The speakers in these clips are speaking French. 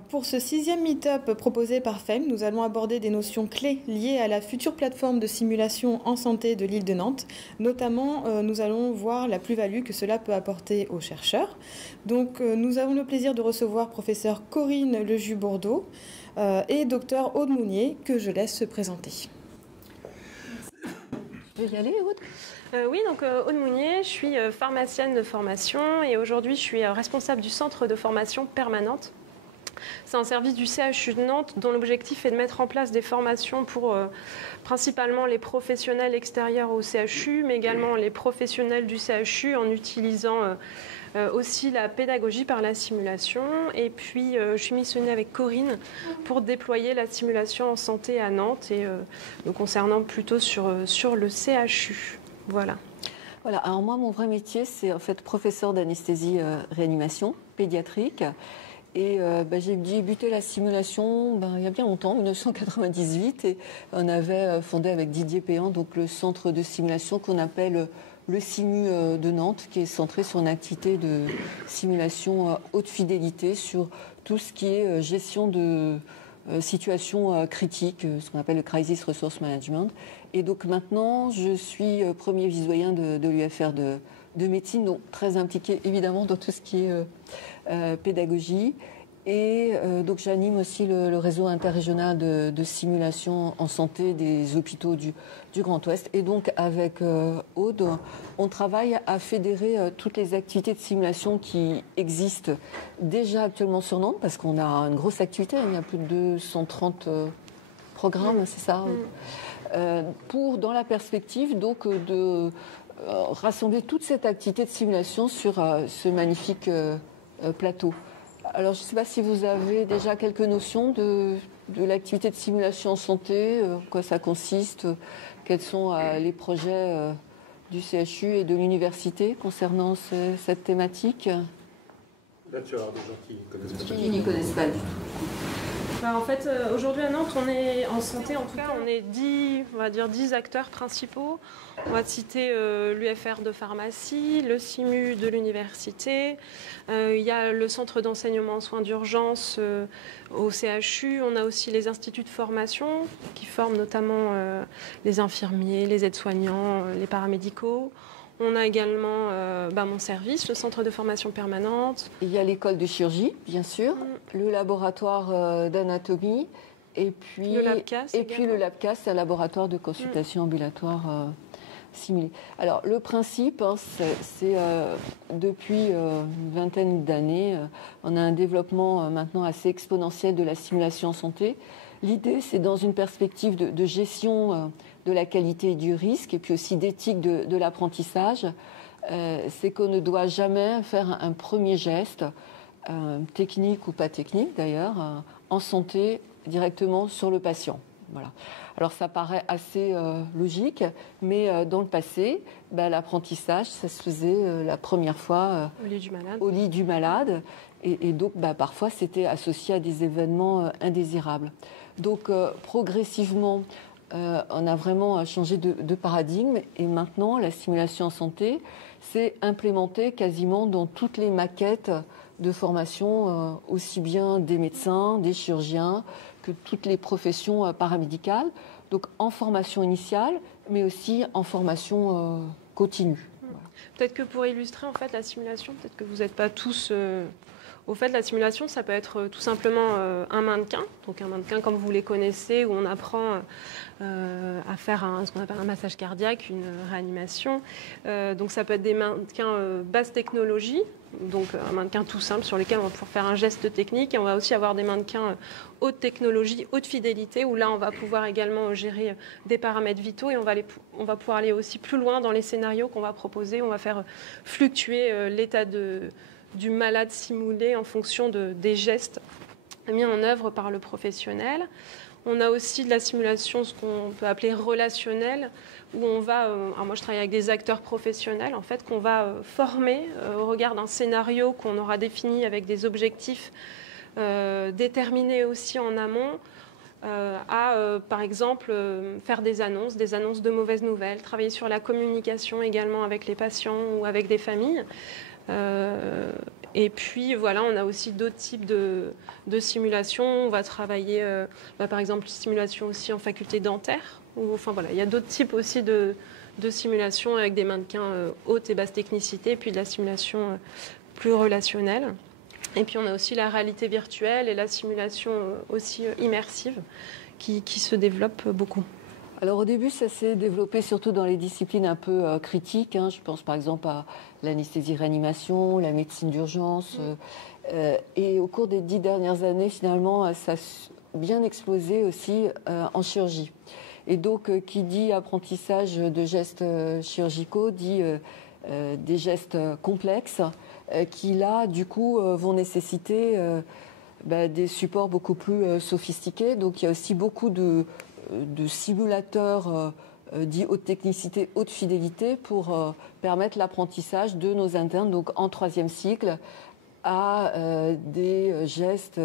Alors pour ce 6e meet-up proposé par FEM, nous allons aborder des notions clés liées à la future plateforme de simulation en santé de l'île de Nantes. Notamment, nous allons voir la plus-value que cela peut apporter aux chercheurs. Donc nous avons le plaisir de recevoir professeur Corinne Lejus-Bourdeau et docteur Aude Mounier, que je laisse se présenter. Tu veux y aller, Aude ? Oui, donc Aude Mounier, je suis pharmacienne de formation et aujourd'hui je suis responsable du centre de formation permanente. C'est un service du CHU de Nantes dont l'objectif est de mettre en place des formations pour principalement les professionnels extérieurs au CHU, mais également les professionnels du CHU en utilisant aussi la pédagogie par la simulation. Et puis je suis missionnée avec Corinne pour déployer la simulation en santé à Nantes et me concernant plutôt sur le CHU. Voilà. Voilà, alors moi, mon vrai métier, c'est en fait professeur d'anesthésie réanimation pédiatrique. Et j'ai débuté la simulation il y a bien longtemps, 1998, et on avait fondé avec Didier Péan donc le centre de simulation qu'on appelle le SIMU de Nantes, qui est centré sur une activité de simulation haute fidélité sur tout ce qui est gestion de situations critiques, ce qu'on appelle le Crisis Resource Management. Et donc maintenant, je suis premier vice-doyen de l'UFR de médecine, donc très impliqué évidemment dans tout ce qui est pédagogie. Et donc j'anime aussi le réseau interrégional de simulation en santé des hôpitaux du Grand Ouest. Et donc avec Aude, on travaille à fédérer toutes les activités de simulation qui existent déjà actuellement sur Nantes, parce qu'on a une grosse activité, il y a plus de 230 programmes, c'est ça, pour, dans la perspective donc de rassembler toute cette activité de simulation sur ce magnifique plateau. Alors, je ne sais pas si vous avez déjà quelques notions de l'activité de simulation en santé, en quoi ça consiste, quels sont les projets du CHU et de l'université concernant cette thématique. Là, tu vas avoir des gens qui n'y connaissent pas du tout. En fait, aujourd'hui à Nantes, on est en santé, en tout cas, on est 10 acteurs principaux. On va citer l'UFR de pharmacie, le SIMU de l'université, il y a le centre d'enseignement en soins d'urgence au CHU, on a aussi les instituts de formation qui forment notamment les infirmiers, les aides-soignants, les paramédicaux. On a également mon service, le centre de formation permanente. Il y a l'école de chirurgie, bien sûr, le laboratoire d'anatomie, et puis le LabCAS. Et puis le LabCAS, c'est un laboratoire de consultation ambulatoire simulé. Alors le principe, c'est depuis une vingtaine d'années, on a un développement maintenant assez exponentiel de la simulation en santé. L'idée, c'est dans une perspective de gestion de la qualité et du risque, et puis aussi d'éthique de l'apprentissage, c'est qu'on ne doit jamais faire un premier geste, technique ou pas technique d'ailleurs, en santé directement sur le patient. Voilà. Alors ça paraît assez logique, mais dans le passé, l'apprentissage, ça se faisait la première fois au lit du malade, et donc parfois c'était associé à des événements indésirables. Donc progressivement, on a vraiment changé de paradigme, et maintenant la simulation en santé c'est implémenté quasiment dans toutes les maquettes de formation, aussi bien des médecins, des chirurgiens, que toutes les professions paramédicales, donc en formation initiale, mais aussi en formation continue. Voilà. Peut-être que pour illustrer en fait la simulation, peut-être que vous n'êtes pas tous au fait, la simulation, ça peut être tout simplement un mannequin, donc un mannequin comme vous les connaissez, où on apprend à faire ce qu'on appelle un massage cardiaque, une réanimation. Donc ça peut être des mannequins basse technologie, donc un mannequin tout simple sur lequel on va pouvoir faire un geste technique, et on va aussi avoir des mannequins haute technologie, haute fidélité, où là on va pouvoir également gérer des paramètres vitaux, et on va pouvoir aller aussi plus loin dans les scénarios qu'on va proposer. On va faire fluctuer l'état du malade simulé en fonction des gestes mis en œuvre par le professionnel. On a aussi de la simulation, ce qu'on peut appeler relationnelle, où on va, alors moi je travaille avec des acteurs professionnels, en fait, qu'on va former au regard d'un scénario qu'on aura défini avec des objectifs déterminés aussi en amont, par exemple, faire des annonces de mauvaises nouvelles, travailler sur la communication également avec les patients ou avec des familles. Et puis voilà, on a aussi d'autres types de simulations. On va travailler par exemple simulation aussi en faculté dentaire. Enfin voilà, il y a d'autres types aussi de simulations avec des mannequins haute et basse technicité, puis de la simulation plus relationnelle. Et puis on a aussi la réalité virtuelle et la simulation aussi immersive qui se développe beaucoup. Alors au début, ça s'est développé surtout dans les disciplines un peu critiques. Je pense par exemple à l'anesthésie-réanimation, la médecine d'urgence. Et au cours des 10 dernières années, finalement, ça a bien explosé aussi en chirurgie. Et donc, qui dit apprentissage de gestes chirurgicaux, dit des gestes complexes qui, là, du coup, vont nécessiter des supports beaucoup plus sophistiqués. Donc, il y a aussi beaucoup de simulateurs dits haute technicité, haute fidélité pour permettre l'apprentissage de nos internes, donc en 3e cycle, à des gestes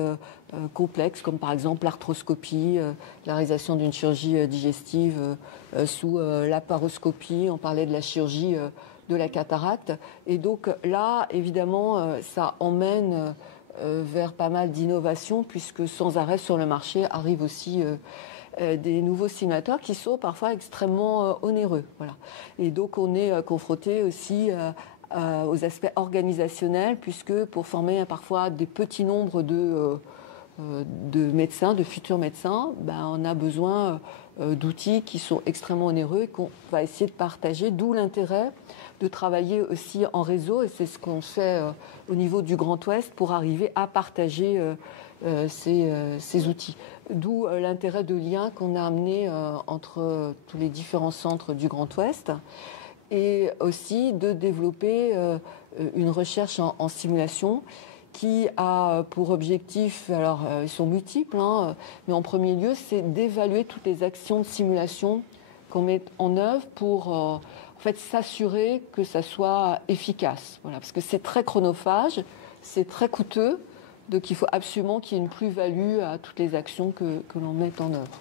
complexes, comme par exemple l'arthroscopie, la réalisation d'une chirurgie digestive sous laparoscopie. On parlait de la chirurgie de la cataracte. Et donc là, évidemment, ça emmène vers pas mal d'innovations, puisque sans arrêt sur le marché arrivent aussi des nouveaux simulateurs qui sont parfois extrêmement onéreux. Voilà. Et donc on est confronté aussi aux aspects organisationnels, puisque pour former parfois des petits nombres de médecins, de futurs médecins, on a besoin d'outils qui sont extrêmement onéreux et qu'on va essayer de partager, d'où l'intérêt de travailler aussi en réseau, et c'est ce qu'on fait au niveau du Grand Ouest pour arriver à partager ces outils. D'où l'intérêt de lien qu'on a amené entre tous les différents centres du Grand Ouest, et aussi de développer une recherche en simulation qui a pour objectif, alors ils sont multiples, mais en premier lieu, c'est d'évaluer toutes les actions de simulation qu'on met en œuvre pour en fait s'assurer que ça soit efficace. Voilà, parce que c'est très chronophage, c'est très coûteux, donc il faut absolument qu'il y ait une plus-value à toutes les actions que l'on met en œuvre.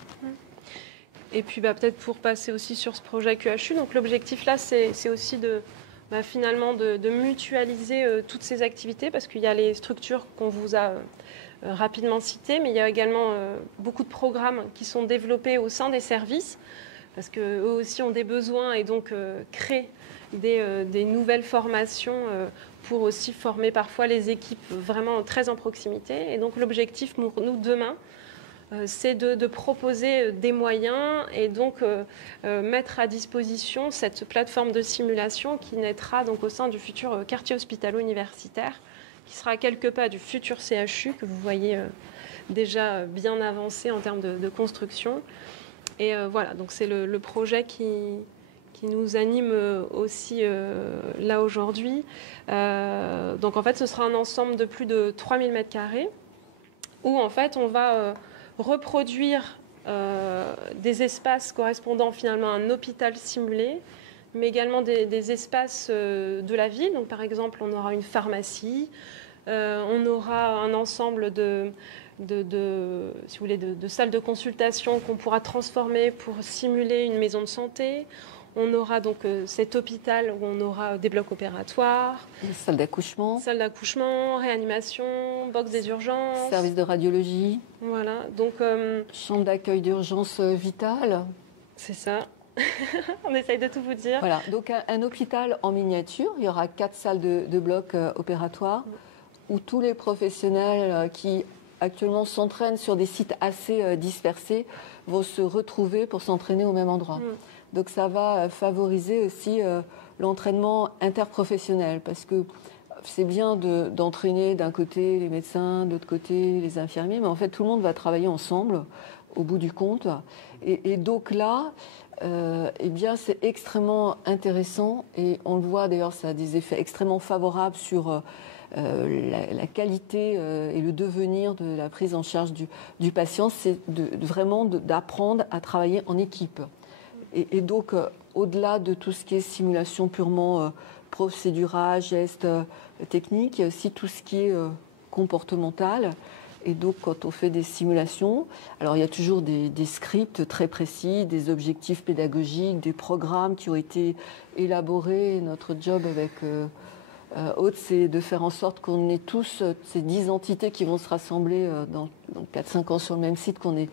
Et puis peut-être pour passer aussi sur ce projet QHU, donc l'objectif là, c'est aussi finalement de mutualiser toutes ces activités, parce qu'il y a les structures qu'on vous a rapidement citées, mais il y a également beaucoup de programmes qui sont développés au sein des services, parce qu'eux aussi ont des besoins, et donc créent des nouvelles formations pour aussi former parfois les équipes vraiment très en proximité. Et donc l'objectif pour nous demain, c'est de proposer des moyens et donc mettre à disposition cette plateforme de simulation qui naîtra donc au sein du futur quartier hospitalo-universitaire, qui sera à quelques pas du futur CHU que vous voyez déjà bien avancé en termes de construction. Et voilà, donc c'est le projet qui nous anime aussi là aujourd'hui. Donc en fait, ce sera un ensemble de plus de 3000 m² où en fait on va reproduire des espaces correspondant finalement à un hôpital simulé, mais également des espaces de la ville. Donc par exemple, on aura une pharmacie, on aura un ensemble si vous voulez, de salles de consultation qu'on pourra transformer pour simuler une maison de santé. On aura donc cet hôpital où on aura des blocs opératoires, salle d'accouchement, réanimation, box des urgences, service de radiologie. Voilà, donc chambre d'accueil d'urgence vitale. C'est ça. On essaye de tout vous dire. Voilà, donc un hôpital en miniature. Il y aura 4 salles de blocs opératoires où tous les professionnels qui actuellement s'entraînent sur des sites assez dispersés vont se retrouver pour s'entraîner au même endroit. Donc ça va favoriser aussi l'entraînement interprofessionnel, parce que c'est bien d'entraîner d'un côté les médecins, de l'autre côté les infirmiers, mais en fait tout le monde va travailler ensemble au bout du compte. Et donc là, eh bien c'est extrêmement intéressant, et on le voit d'ailleurs, ça a des effets extrêmement favorables sur la qualité et le devenir de la prise en charge du patient. C'est vraiment d'apprendre à travailler en équipe. Et donc, au-delà de tout ce qui est simulation purement procédurale, gestes techniques, il y a aussi tout ce qui est comportemental. Et donc, quand on fait des simulations, alors il y a toujours des scripts très précis, des objectifs pédagogiques, des programmes qui ont été élaborés. Notre job avec Autre, c'est de faire en sorte qu'on ait tous ces 10 entités qui vont se rassembler dans 4-5 ans sur le même site, qu'on ait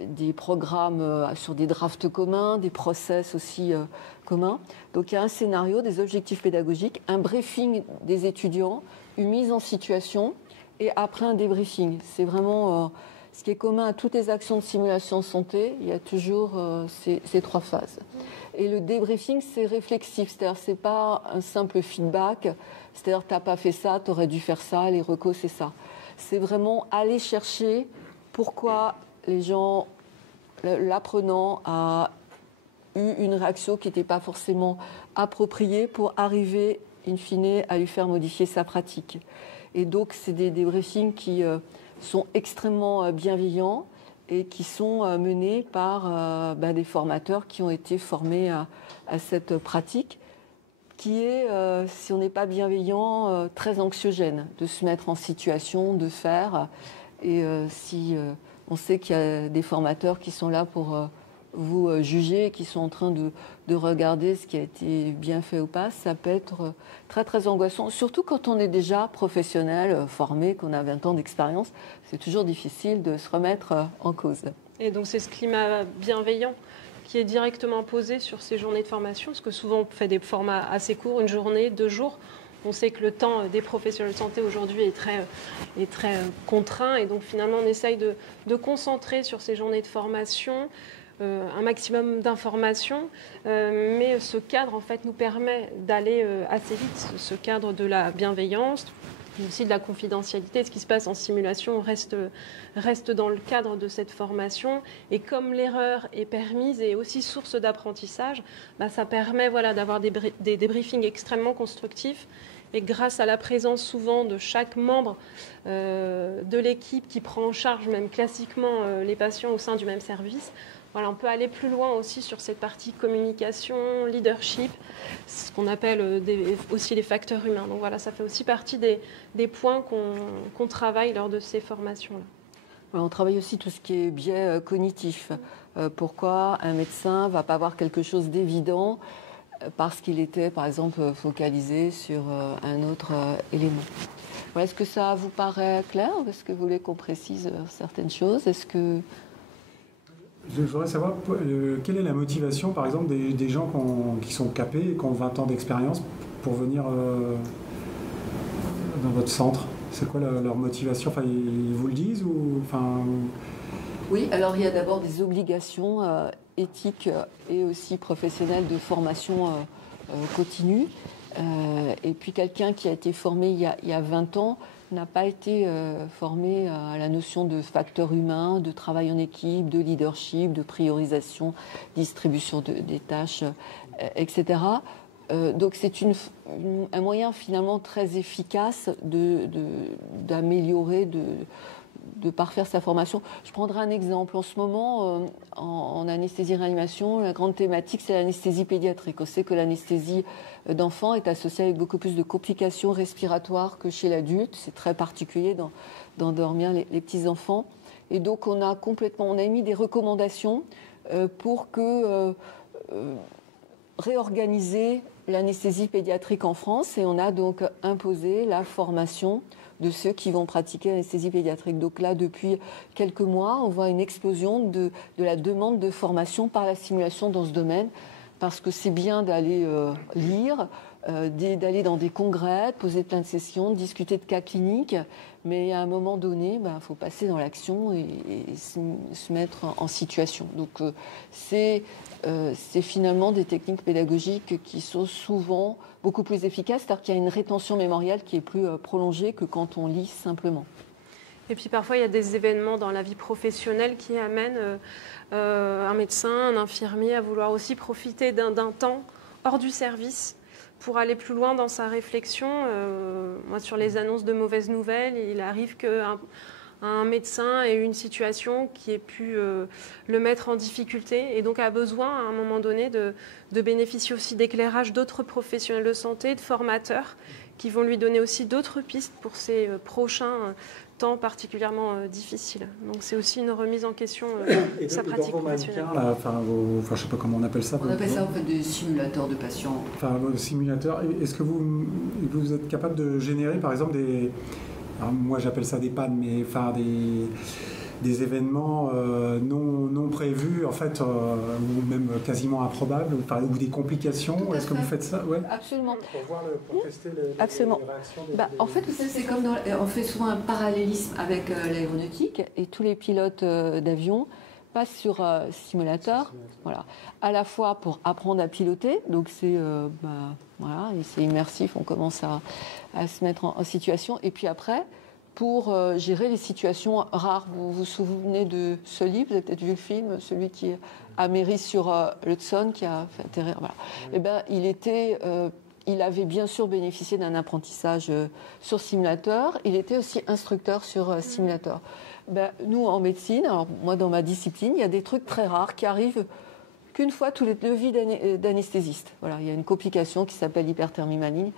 des programmes sur des drafts communs, des process aussi communs. Donc il y a un scénario, des objectifs pédagogiques, un briefing des étudiants, une mise en situation et après un débriefing. C'est vraiment ce qui est commun à toutes les actions de simulation santé. Il y a toujours ces 3 phases. Et le débriefing, c'est réflexif, c'est-à-dire c'est pas un simple feedback, c'est-à-dire t'as pas fait ça, tu aurais dû faire ça, les recos c'est ça. C'est vraiment aller chercher pourquoi les gens, l'apprenant a eu une réaction qui n'était pas forcément appropriée pour arriver, in fine, à lui faire modifier sa pratique. Et donc, c'est des débriefings qui sont extrêmement bienveillants et qui sont menés par des formateurs qui ont été formés à cette pratique qui est, si on n'est pas bienveillant, très anxiogène, de se mettre en situation, de faire. Et si on sait qu'il y a des formateurs qui sont là pour vous juger, qui sont en train de regarder ce qui a été bien fait ou pas, ça peut être très très angoissant, surtout quand on est déjà professionnel, formé, qu'on a 20 ans d'expérience. C'est toujours difficile de se remettre en cause. Et donc c'est ce climat bienveillant qui est directement posé sur ces journées de formation, parce que souvent on fait des formats assez courts, 1 journée, 2 jours. On sait que le temps des professionnels de santé aujourd'hui est très contraint, et donc finalement on essaye de concentrer sur ces journées de formation un maximum d'informations, mais ce cadre en fait nous permet d'aller assez vite, ce cadre de la bienveillance, mais aussi de la confidentialité. Ce qui se passe en simulation reste dans le cadre de cette formation, et comme l'erreur est permise et aussi source d'apprentissage, ça permet d'avoir des débriefings extrêmement constructifs. Et grâce à la présence souvent de chaque membre de l'équipe qui prend en charge même classiquement les patients au sein du même service, on peut aller plus loin aussi sur cette partie communication, leadership, ce qu'on appelle aussi les facteurs humains. Donc voilà, ça fait aussi partie des points qu'on travaille lors de ces formations-là. On travaille aussi tout ce qui est biais cognitif. Pourquoi un médecin ne va pas avoir quelque chose d'évident parce qu'il était, par exemple, focalisé sur un autre élément. Voilà, est-ce que ça vous paraît clair? Est-ce que vous voulez qu'on précise certaines choses? Est-ce que... Je voudrais savoir quelle est la motivation, par exemple, des gens qui sont capés et qui ont 20 ans d'expérience pour venir dans votre centre. C'est quoi leur motivation? Enfin, ils vous le disent ou... Oui, alors il y a d'abord des obligations éthiques et aussi professionnelles de formation continue. Et puis quelqu'un qui a été formé il y a 20 ans n'a pas été formé à la notion de facteur humain, de travail en équipe, de leadership, de priorisation, distribution des tâches, etc. Donc c'est un moyen finalement très efficace d'améliorer, de parfaire sa formation. Je prendrai un exemple. En ce moment, en anesthésie-réanimation, la grande thématique, c'est l'anesthésie pédiatrique. On sait que l'anesthésie d'enfants est associée avec beaucoup plus de complications respiratoires que chez l'adulte. C'est très particulier d'endormir les petits-enfants. Et donc, on a émis des recommandations pour réorganiser l'anesthésie pédiatrique en France. Et on a donc imposé la formation de ceux qui vont pratiquer l'anesthésie pédiatrique. Donc là, depuis quelques mois, on voit une explosion de la demande de formation par la simulation dans ce domaine, parce que c'est bien d'aller lire, d'aller dans des congrès, de poser plein de sessions, de discuter de cas cliniques, mais à un moment donné, faut passer dans l'action et se mettre en situation. Donc c'est finalement des techniques pédagogiques qui sont souvent beaucoup plus efficaces, c'est-à-dire qu'il y a une rétention mémorielle qui est plus prolongée que quand on lit simplement. Et puis parfois, il y a des événements dans la vie professionnelle qui amènent un médecin, un infirmier à vouloir aussi profiter d'un temps hors du service pour aller plus loin dans sa réflexion. Moi, sur les annonces de mauvaises nouvelles, il arrive qu'un médecin ait eu une situation qui ait pu le mettre en difficulté et donc a besoin, à un moment donné, de bénéficier aussi d'éclairage d'autres professionnels de santé, de formateurs, qui vont lui donner aussi d'autres pistes pour ses prochains temps particulièrement difficiles. Donc c'est aussi une remise en question de sa pratique professionnelle. Je ne sais pas comment on appelle ça. On appelle ça en fait des simulateurs de patients. Enfin, vos simulateurs, est-ce que vous êtes capable de générer par exemple des... Alors, moi j'appelle ça des pannes, mais enfin des événements non prévus en fait, ou même quasiment improbables, ou des complications. Est-ce que vous faites ça? Ouais. Absolument. Pour tester les Absolument. réactions En fait, c'est comme on fait souvent un parallélisme avec l'aéronautique et tous les pilotes d'avion passent sur simulateur, voilà, à la fois pour apprendre à piloter, donc c'est voilà, c'est immersif, on commence à se mettre en situation, et puis après pour gérer les situations rares. Vous vous souvenez de ce livre, vous avez peut-être vu le film, celui qui Améry sur l'Hudson, qui a fait atterrir. Voilà. Et ben, il avait bien sûr bénéficié d'un apprentissage sur simulateur. Il était aussi instructeur sur simulateur. Ben, nous, en médecine, alors moi dans ma discipline, il y a des trucs très rares qui arrivent qu'une fois tous les 2 vies d'anesthésiste. Voilà, il y a une complication qui s'appelle hyperthermie maligne.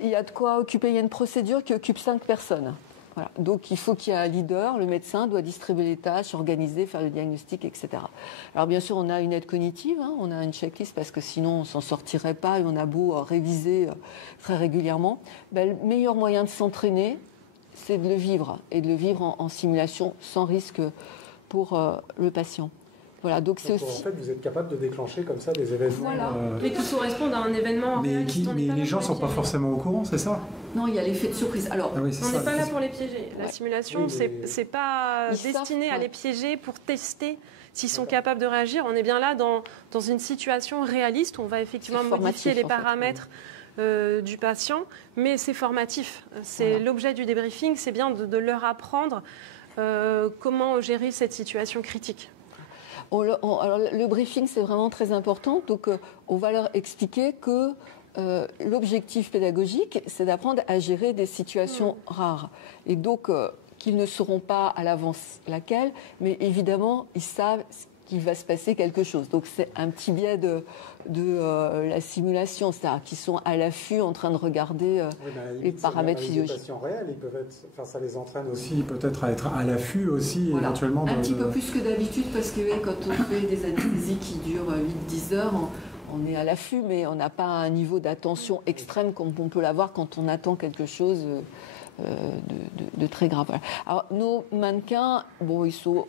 Il y a de quoi occuper, il y a une procédure qui occupe 5 personnes. Voilà. Donc il faut qu'il y ait un leader, le médecin doit distribuer les tâches, organiser, faire le diagnostic, etc. Alors bien sûr, on a une aide cognitive, on a une checklist parce que sinon on ne s'en sortirait pas et on a beau réviser très régulièrement. Ben, le meilleur moyen de s'entraîner, c'est de le vivre et de le vivre en simulation sans risque pour le patient. Voilà, donc c'est aussi... En fait, vous êtes capable de déclencher comme ça des événements... Voilà. Mais qui correspondent à un événement mais les gens ne sont pas forcément au courant, c'est ça? Non, il y a l'effet de surprise. Alors, on n'est pas là pour les piéger. La simulation, c'est pas destiné à les piéger pour tester s'ils sont capables de réagir. On est bien là dans une situation réaliste où on va effectivement modifier les paramètres du patient, mais c'est formatif. C'est l'objet du débriefing, c'est bien de leur apprendre comment gérer cette situation critique. Alors, le briefing, c'est vraiment très important. Donc, on va leur expliquer que l'objectif pédagogique, c'est d'apprendre à gérer des situations rares. Et donc, qu'ils ne sauront pas à l'avance laquelle, mais évidemment, ils savent qu'il va se passer quelque chose. Donc, c'est un petit biais de la simulation, c'est-à-dire qu'ils sont à l'affût en train de regarder les paramètres physiologiques. Les patients réels, ils peuvent être, ça les entraîne aussi peut-être à être à l'affût aussi, voilà. Éventuellement. Un petit peu plus que d'habitude, parce que quand on fait des anesthésies qui durent 8-10 heures, on est à l'affût, mais on n'a pas un niveau d'attention extrême comme on peut l'avoir quand on attend quelque chose de très grave. Voilà. Alors, nos mannequins, bon, ils sont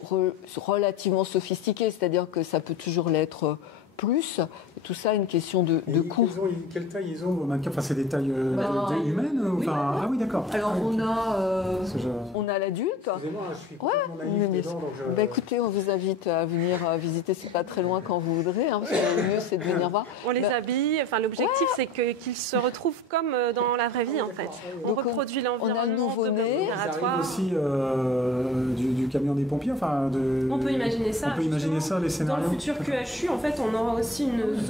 relativement sophistiqués, c'est-à-dire que ça peut toujours l'être plus. Tout ça, une question de coût. Quelle taille ils ont vos mannequins? Enfin, c'est des tailles humaines oui, Ah oui, d'accord. Alors, on a l'adulte. Excusez-moi, je suis complètement naïf dedans. Donc écoutez, on vous invite à venir visiter, c'est pas très loin quand vous voudrez. Parce que le mieux, c'est de venir voir. On les habille. Enfin, l'objectif, c'est qu'ils se retrouvent comme dans la vraie vie, en fait. On reproduit l'environnement. On a le nouveau-né. Ils arrivent aussi du camion des pompiers. Enfin, on peut imaginer ça. On peut imaginer ça, les scénarios. Dans le futur QHU, en fait, on aura aussi une zone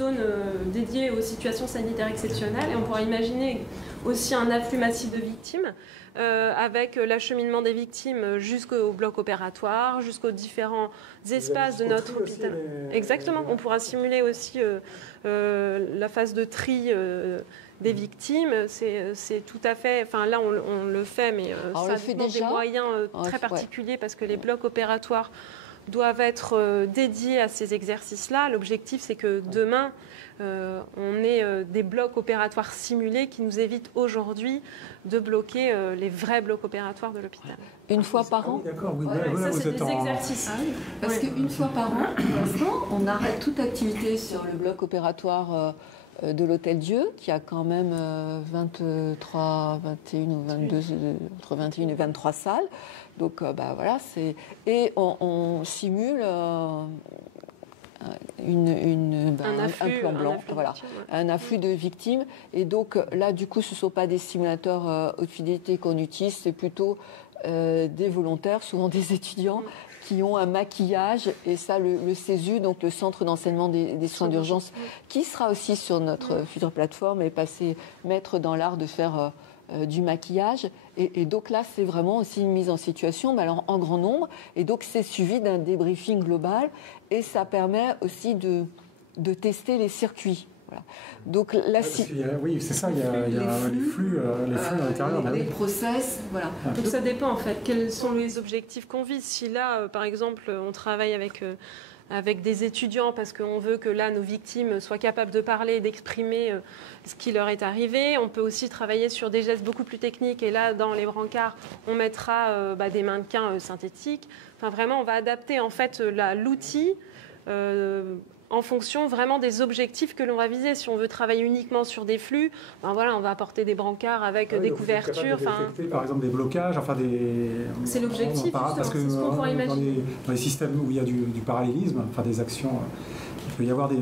dédiée aux situations sanitaires exceptionnelles et on pourra imaginer aussi un afflux massif de victimes avec l'acheminement des victimes jusqu'au bloc opératoire, jusqu'aux différents espaces de notre hôpital. Exactement, on pourra simuler aussi la phase de tri des victimes, c'est tout à fait... Enfin là, on le fait, mais ça demande des moyens très particuliers parce que les blocs opératoires doivent être dédiés à ces exercices-là. L'objectif, c'est que demain, on ait des blocs opératoires simulés qui nous évitent aujourd'hui de bloquer les vrais blocs opératoires de l'hôpital. Une fois par an. D'accord, oui, ça, c'est des exercices. Parce qu'une fois par an, pour l'instant, on arrête toute activité sur le bloc opératoire de l'Hôtel-Dieu, qui a quand même 23, 21 ou 22, entre 21 et 23 salles. Donc, voilà, et on simule un plan blanc, un afflux de victimes. Et donc, là, du coup, ce ne sont pas des simulateurs haute fidélité qu'on utilise, c'est plutôt des volontaires, souvent des étudiants, qui ont un maquillage, et ça, le CESU, donc le Centre d'enseignement des soins d'urgence, qui sera aussi sur notre future plateforme, est passé maître dans l'art de faire du maquillage. Et donc là, c'est vraiment aussi une mise en situation, mais alors en grand nombre. Et donc, c'est suivi d'un débriefing global, et ça permet aussi de tester les circuits. Voilà. Donc là, oui, c'est ça, il y a les flux à l'intérieur. Les process, voilà. Donc ça dépend en fait, quels sont les objectifs qu'on vise. Si là, par exemple, on travaille avec des étudiants parce qu'on veut que là, nos victimes soient capables de parler, d'exprimer ce qui leur est arrivé. On peut aussi travailler sur des gestes beaucoup plus techniques. Et là, dans les brancards, on mettra des mannequins synthétiques. Enfin, vraiment, on va adapter en fait l'outil en fonction vraiment des objectifs que l'on va viser. Si on veut travailler uniquement sur des flux, on va apporter des brancards avec des couvertures. Par exemple, des blocages, c'est l'objectif, parce que c'est ce qu'on pourrait imaginer. Dans les systèmes où il y a du parallélisme, des actions, il peut y avoir des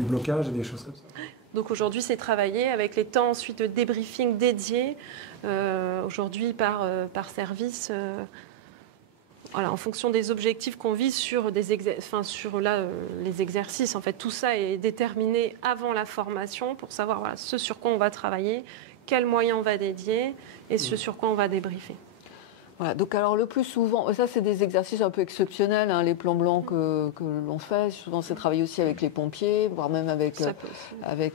blocages et des choses comme ça. Donc aujourd'hui, c'est travailler avec les temps ensuite de débriefing dédiés, aujourd'hui par service. En fonction des objectifs qu'on vise sur les exercices. En fait, tout ça est déterminé avant la formation pour savoir ce sur quoi on va travailler, quels moyens on va dédier et ce sur quoi on va débriefer. Voilà, donc alors le plus souvent, ça c'est des exercices un peu exceptionnels, les plans blancs que l'on fait. Souvent c'est travailler aussi avec les pompiers, voire même avec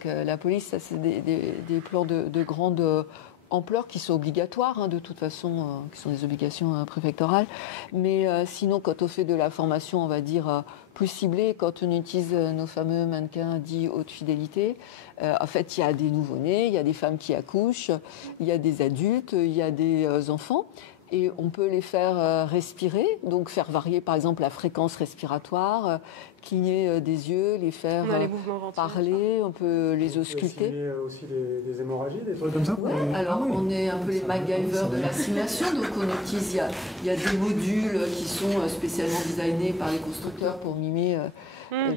la police. Ça c'est des plans de grande ampleur qui sont obligatoires de toute façon, qui sont des obligations préfectorales. Mais sinon, quand on fait de la formation, on va dire plus ciblée, quand on utilise nos fameux mannequins dits haute fidélité, en fait, il y a des nouveau-nés, il y a des femmes qui accouchent, il y a des adultes, il y a des enfants. Et on peut les faire respirer, donc faire varier par exemple la fréquence respiratoire, cligner des yeux, les faire parler, on peut les ausculter. Il y a aussi des hémorragies, des trucs comme ça. Ouais, alors on est un peu les MacGyver de la simulation, donc on utilise, il y a des modules qui sont spécialement designés par les constructeurs pour mimer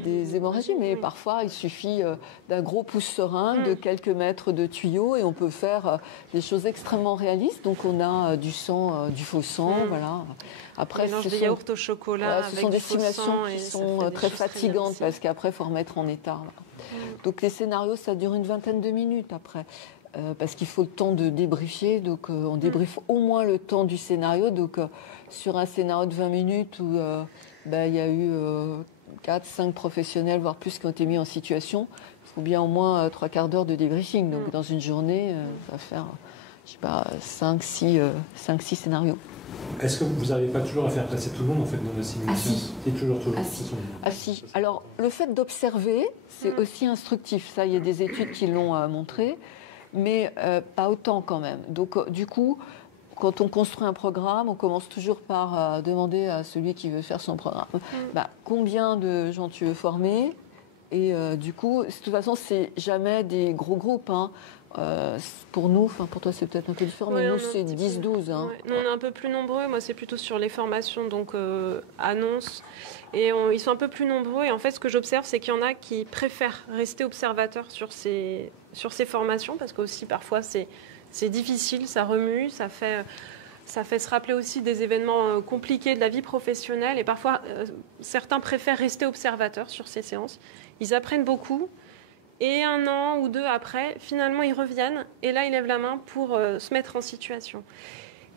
des hémorragies, mais parfois il suffit d'un gros pouce-seringue, de quelques mètres de tuyaux et on peut faire des choses extrêmement réalistes. Donc on a du sang, du faux sang, voilà. Après, des yaourts au chocolat. Ce sont des simulations qui sont très fatigantes parce qu'après il faut remettre en état. Donc les scénarios, ça dure une vingtaine de minutes après. Parce qu'il faut le temps de débriefer, donc on débriefe au moins le temps du scénario. Donc sur un scénario de 20 minutes où il y a eu 4-5 professionnels, voire plus, qui ont été mis en situation, il faut bien au moins 3/4 d'heure de débriefing. Donc dans une journée, ça va faire, 5-6 scénarios. Est-ce que vous n'arrivez pas toujours à faire passer tout le monde en fait dans la simulation? C'est toujours. Si. Alors le fait d'observer, c'est aussi instructif. Ça, il y a des études qui l'ont montré, mais pas autant quand même. Donc du coup, quand on construit un programme, on commence toujours par demander à celui qui veut faire son programme combien de gens tu veux former. Et du coup, de toute façon, c'est jamais des gros groupes. Pour nous, pour toi c'est peut-être un peu différent, mais nous c'est 10-12. Nous on est un peu plus nombreux. Moi c'est plutôt sur les formations, donc annonces. Et ils sont un peu plus nombreux. Et en fait, ce que j'observe, c'est qu'il y en a qui préfèrent rester observateurs sur ces formations, parce que aussi parfois c'est difficile, ça remue, ça fait se rappeler aussi des événements compliqués de la vie professionnelle. Et parfois, certains préfèrent rester observateurs sur ces séances. Ils apprennent beaucoup. Et 1 an ou 2 après, finalement, ils reviennent. Et là, ils lèvent la main pour se mettre en situation.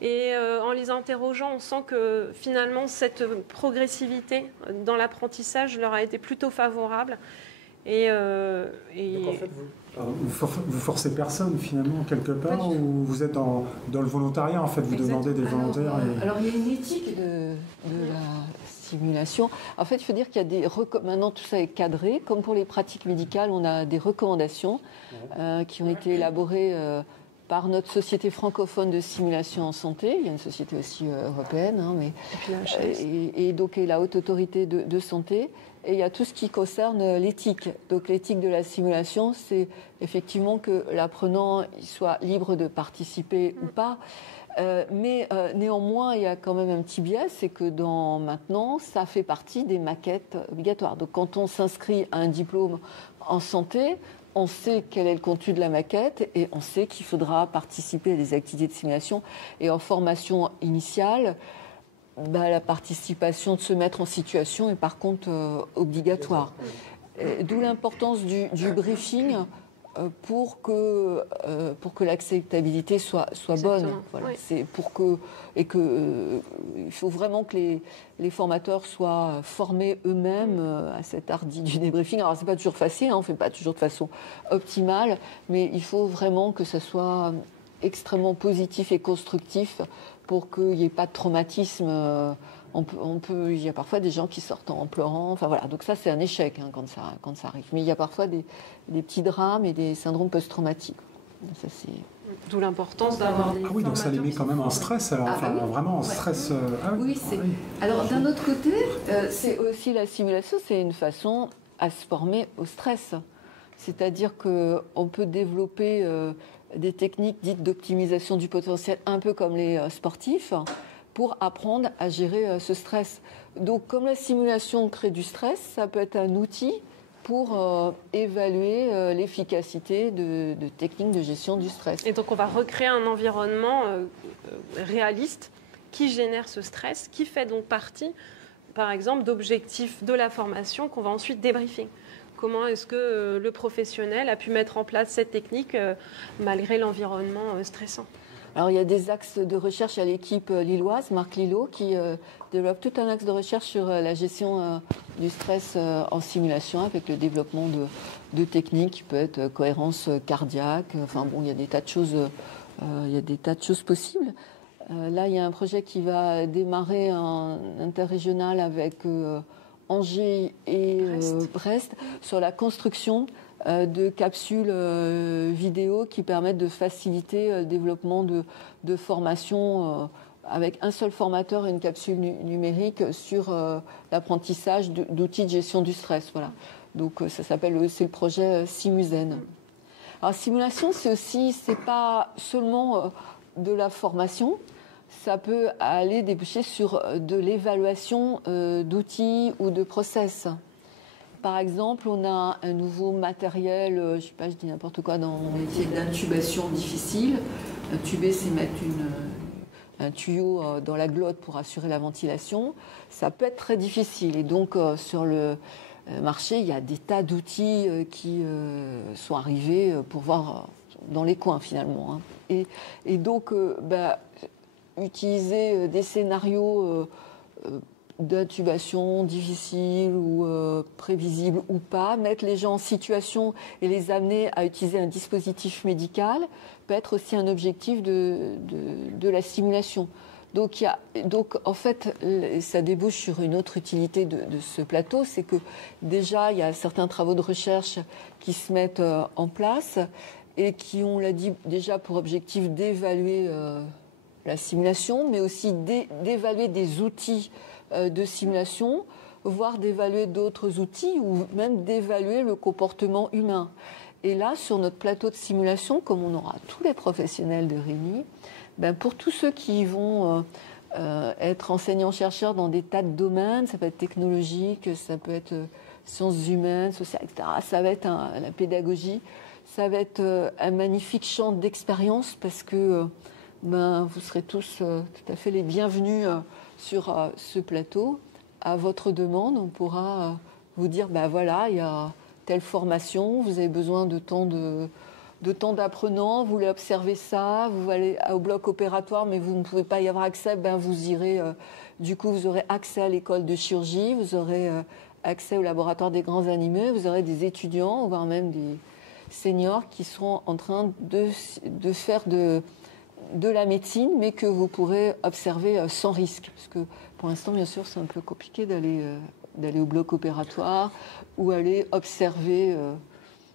Et en les interrogeant, on sent que finalement, cette progressivité dans l'apprentissage leur a été plutôt favorable. Et donc en fait, vous forcez personne finalement quelque part, ou vous êtes dans le volontariat en fait, vous demandez des volontaires. Alors il y a une éthique de la simulation. En fait, il faut dire qu'il y a des maintenant tout ça est cadré, comme pour les pratiques médicales, on a des recommandations qui ont été élaborées par notre société francophone de simulation en santé. Il y a une société aussi européenne, et donc la haute autorité de santé. Et il y a tout ce qui concerne l'éthique. Donc l'éthique de la simulation, c'est effectivement que l'apprenant soit libre de participer ou pas. Mais néanmoins, il y a quand même un petit biais, c'est que maintenant, ça fait partie des maquettes obligatoires. Donc quand on s'inscrit à un diplôme en santé, on sait quel est le contenu de la maquette et on sait qu'il faudra participer à des activités de simulation. Et en formation initiale, la participation, de se mettre en situation est par contre obligatoire. D'où l'importance du briefing pour que l'acceptabilité soit bonne. Voilà. Oui. C'est il faut vraiment que les formateurs soient formés eux-mêmes à cet art dit du débriefing. Alors c'est pas toujours facile, hein, on fait pas toujours de façon optimale, mais il faut vraiment que ça soit extrêmement positif et constructif pour qu'il n'y ait pas de traumatisme. Il y a parfois des gens qui sortent en pleurant. Enfin voilà, donc ça c'est un échec quand ça arrive. Mais il y a parfois des petits drames et des syndromes post-traumatiques. Ça, d'où l'importance d'avoir des. Ah oui, donc ça les met quand même en stress. Alors, vraiment en stress. Oui, c'est. Alors d'un autre côté, c'est aussi la simulation, c'est une façon à se former au stress. C'est-à-dire qu'on peut développer des techniques dites d'optimisation du potentiel, un peu comme les sportifs, pour apprendre à gérer ce stress. Donc, comme la simulation crée du stress, ça peut être un outil pour évaluer l'efficacité de techniques de gestion du stress. Et donc, on va recréer un environnement réaliste qui génère ce stress, qui fait donc partie, par exemple, d'objectifs de la formation qu'on va ensuite débriefer. Comment est-ce que le professionnel a pu mettre en place cette technique malgré l'environnement stressant ? Alors, il y a des axes de recherche à l'équipe lilloise, Marc Lillo, qui développe tout un axe de recherche sur la gestion du stress en simulation avec le développement de techniques qui peut être cohérence cardiaque. Enfin bon, il y a des tas de choses, possibles. Là, il y a un projet qui va démarrer en interrégional avec Angers et Brest sur la construction de capsules vidéo qui permettent de faciliter le développement de formations avec un seul formateur et une capsule numérique sur l'apprentissage d'outils de gestion du stress. Voilà. Donc c'est le projet Simuzen. Alors simulation, c'est pas seulement de la formation, ça peut aller déboucher sur de l'évaluation d'outils ou de process. Par exemple, on a un nouveau matériel, je sais pas, je dis n'importe quoi, dans le métier d'intubation difficile. Intuber, c'est mettre un tuyau dans la glotte pour assurer la ventilation. Ça peut être très difficile. Et donc, sur le marché, il y a des tas d'outils qui sont arrivés pour voir dans les coins, finalement. Hein. Et donc, utiliser des scénarios d'intubation difficile ou prévisible ou pas, mettre les gens en situation et les amener à utiliser un dispositif médical peut être aussi un objectif de la simulation. Donc en fait, ça débouche sur une autre utilité de ce plateau, c'est que déjà il y a certains travaux de recherche qui se mettent en place et qui ont, on l'a dit, déjà pour objectif d'évaluer la simulation, mais aussi d'évaluer des outils de simulation, voire d'évaluer d'autres outils ou même d'évaluer le comportement humain. Et là, sur notre plateau de simulation, comme on aura tous les professionnels de Rémi, pour tous ceux qui vont être enseignants-chercheurs dans des tas de domaines, ça peut être technologique, ça peut être sciences humaines, sociales, etc., ça va être la pédagogie, ça va être un magnifique champ d'expérience parce que vous serez tous tout à fait les bienvenus sur ce plateau. À votre demande, on pourra vous dire, voilà, il y a telle formation, vous avez besoin de temps d'apprenants, vous voulez observer ça, vous allez au bloc opératoire, mais vous ne pouvez pas y avoir accès, vous irez, du coup, vous aurez accès à l'école de chirurgie, vous aurez accès au laboratoire des grands animaux, vous aurez des étudiants, voire même des seniors qui seront en train de faire de la médecine, mais que vous pourrez observer sans risque. Parce que pour l'instant, bien sûr, c'est un peu compliqué d'aller au bloc opératoire ou aller observer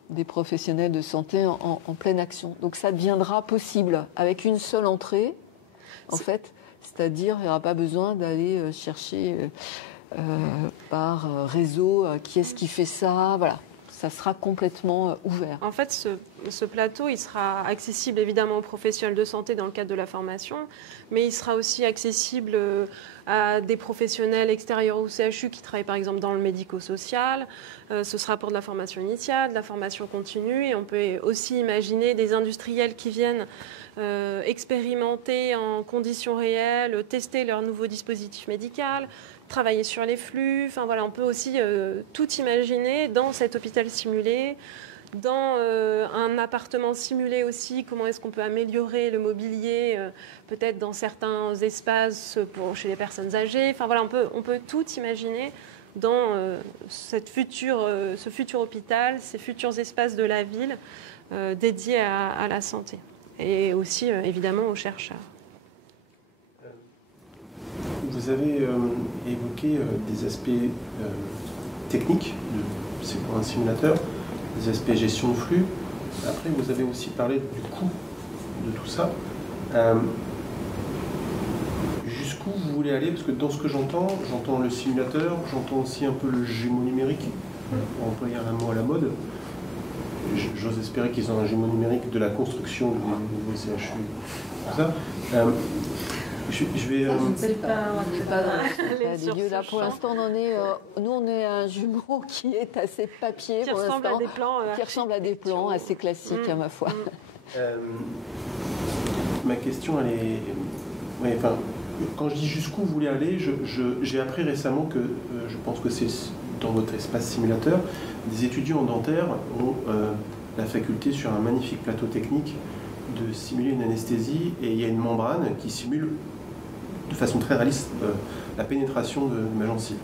des professionnels de santé en pleine action. Donc ça deviendra possible avec une seule entrée, en fait, c'est-à-dire il n'y aura pas besoin d'aller chercher par réseau qui est-ce qui fait ça, voilà. Ça sera complètement ouvert. En fait, ce plateau, il sera accessible évidemment aux professionnels de santé dans le cadre de la formation, mais il sera aussi accessible à des professionnels extérieurs au CHU qui travaillent par exemple dans le médico-social. Ce sera pour de la formation initiale, de la formation continue, et on peut aussi imaginer des industriels qui viennent expérimenter en conditions réelles, tester leur nouveau dispositif médical, travailler sur les flux. Enfin voilà, on peut aussi tout imaginer dans cet hôpital simulé, Dans un appartement simulé aussi, comment est-ce qu'on peut améliorer le mobilier, peut-être dans certains espaces chez les personnes âgées. Enfin voilà, on peut tout imaginer dans ce futur hôpital, ces futurs espaces de la ville dédiés à la santé. Et aussi, évidemment, aux chercheurs. Vous avez évoqué des aspects techniques, c'est pour un simulateur, des aspects gestion de flux. Après, vous avez aussi parlé du coût de tout ça. Jusqu'où vous voulez aller? Parce que dans ce que j'entends le simulateur, j'entends aussi un peu le jumeau numérique, pour employer un mot à la mode. J'ose espérer qu'ils ont un jumeau numérique de la construction du nouveau CHU. Tout ça. Je vais. Je ne sais pas. Des lieux là. Pour l'instant, nous, on est un jumeau qui est assez papier qui pour ressemble l'instant, à des plans, qui ressemble à des plans assez classiques à ma foi. Ma question, elle est. Ouais, enfin, quand je dis jusqu'où vous voulez aller, j'ai appris récemment que, je pense que c'est dans votre espace simulateur, des étudiants en dentaire ont la faculté sur un magnifique plateau technique de simuler une anesthésie, et il y a une membrane qui simule de façon très réaliste la pénétration de ma gencive.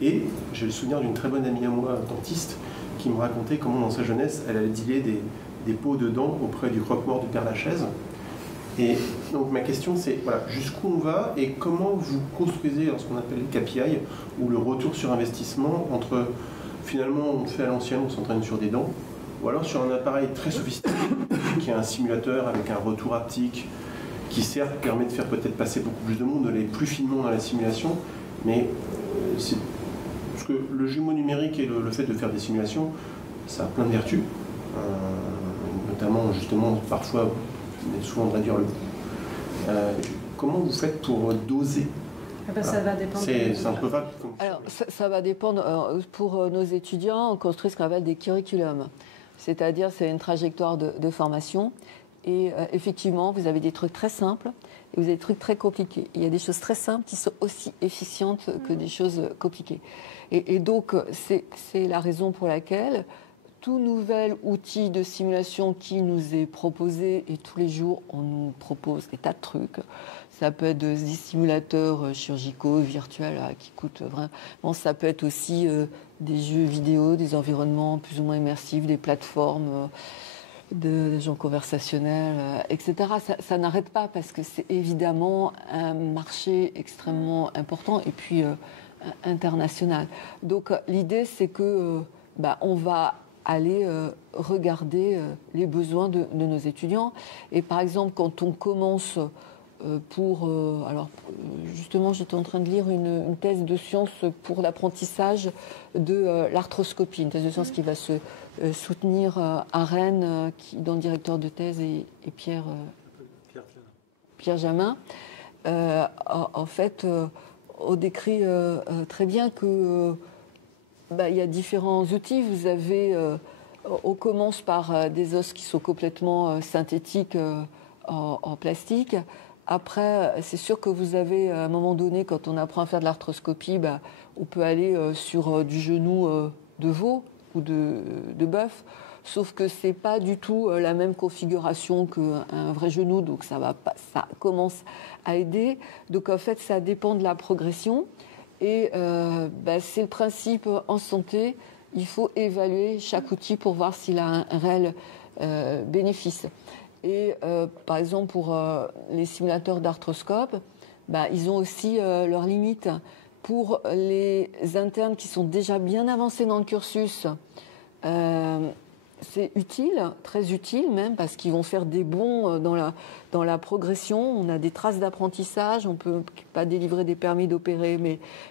Et j'ai le souvenir d'une très bonne amie à moi, dentiste, qui me racontait comment dans sa jeunesse, elle allait dealer des pots de dents auprès du croque-mort du Père Lachaise. Et donc ma question c'est, voilà, jusqu'où on va et comment vous construisez ce qu'on appelle le KPI, ou le retour sur investissement, entre finalement on fait à l'ancienne, on s'entraîne sur des dents, ou alors sur un appareil très sophistiqué, qui est un simulateur avec un retour haptique, qui certes permet de faire peut-être passer beaucoup plus de monde, d'aller plus finement dans la simulation, mais c'est parce que le jumeau numérique et le fait de faire des simulations, ça a plein de vertus, notamment justement parfois, mais souvent de réduire le coût. Comment vous faites pour doser? Ça va dépendre. C'est un peu vague. Alors, ça va dépendre. Pour nos étudiants, on construit ce qu'on appelle des curriculums. C'est-à-dire, c'est une trajectoire de formation. Et effectivement, vous avez des trucs très simples et vous avez des trucs très compliqués. Il y a des choses très simples qui sont aussi efficientes que des choses compliquées. Et donc, c'est la raison pour laquelle tout nouvel outil de simulation qui nous est proposé, et tous les jours, on nous propose des tas de trucs. Ça peut être des simulateurs chirurgicaux, virtuels, qui coûtent vraiment. Ça peut être aussi des jeux vidéo, des environnements plus ou moins immersifs, des plateformes, des gens conversationnels, etc. Ça n'arrête pas parce que c'est évidemment un marché extrêmement important et puis international. Donc l'idée, c'est que on va aller regarder les besoins de nos étudiants. Et par exemple, quand on commence justement, j'étais en train de lire une thèse de sciences pour l'apprentissage de l'arthroscopie, une thèse de sciences qui va se soutenir à Rennes, dont le directeur de thèse est Pierre Jamin. En fait, on décrit très bien que il y a différents outils. Vous avez, on commence par des os qui sont complètement synthétiques en plastique. Après, c'est sûr que vous avez, à un moment donné, quand on apprend à faire de l'arthroscopie, on peut aller sur du genou de veau ou de bœuf, sauf que c'est pas du tout la même configuration qu'un vrai genou, donc ça commence à aider. Donc en fait, ça dépend de la progression. Et c'est le principe en santé, il faut évaluer chaque outil pour voir s'il a un réel bénéfice. Et par exemple, pour les simulateurs d'arthroscope, ils ont aussi leurs limites. Pour les internes qui sont déjà bien avancés dans le cursus, c'est utile, très utile même, parce qu'ils vont faire des bonds dans la progression. On a des traces d'apprentissage, on ne peut pas délivrer des permis d'opérer,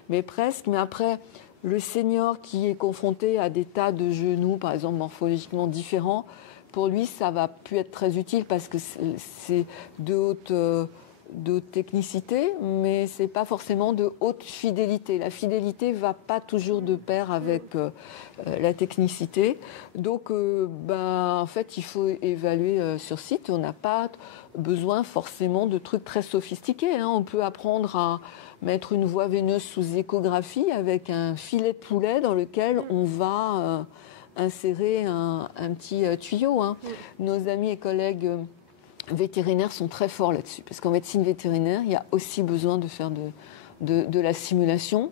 mais presque. Mais après, le senior qui est confronté à des tas de genoux, par exemple morphologiquement différents, pour lui, ça va plus être très utile parce que c'est de haute technicité, mais c'est pas forcément de haute fidélité. La fidélité va pas toujours de pair avec la technicité. Donc, en fait, il faut évaluer sur site. On n'a pas besoin forcément de trucs très sophistiqués. On peut apprendre à mettre une voie veineuse sous échographie avec un filet de poulet dans lequel on va insérer un petit tuyau. Hein. Nos amis et collègues vétérinaires sont très forts là-dessus, parce qu'en médecine vétérinaire, il y a aussi besoin de faire de la simulation.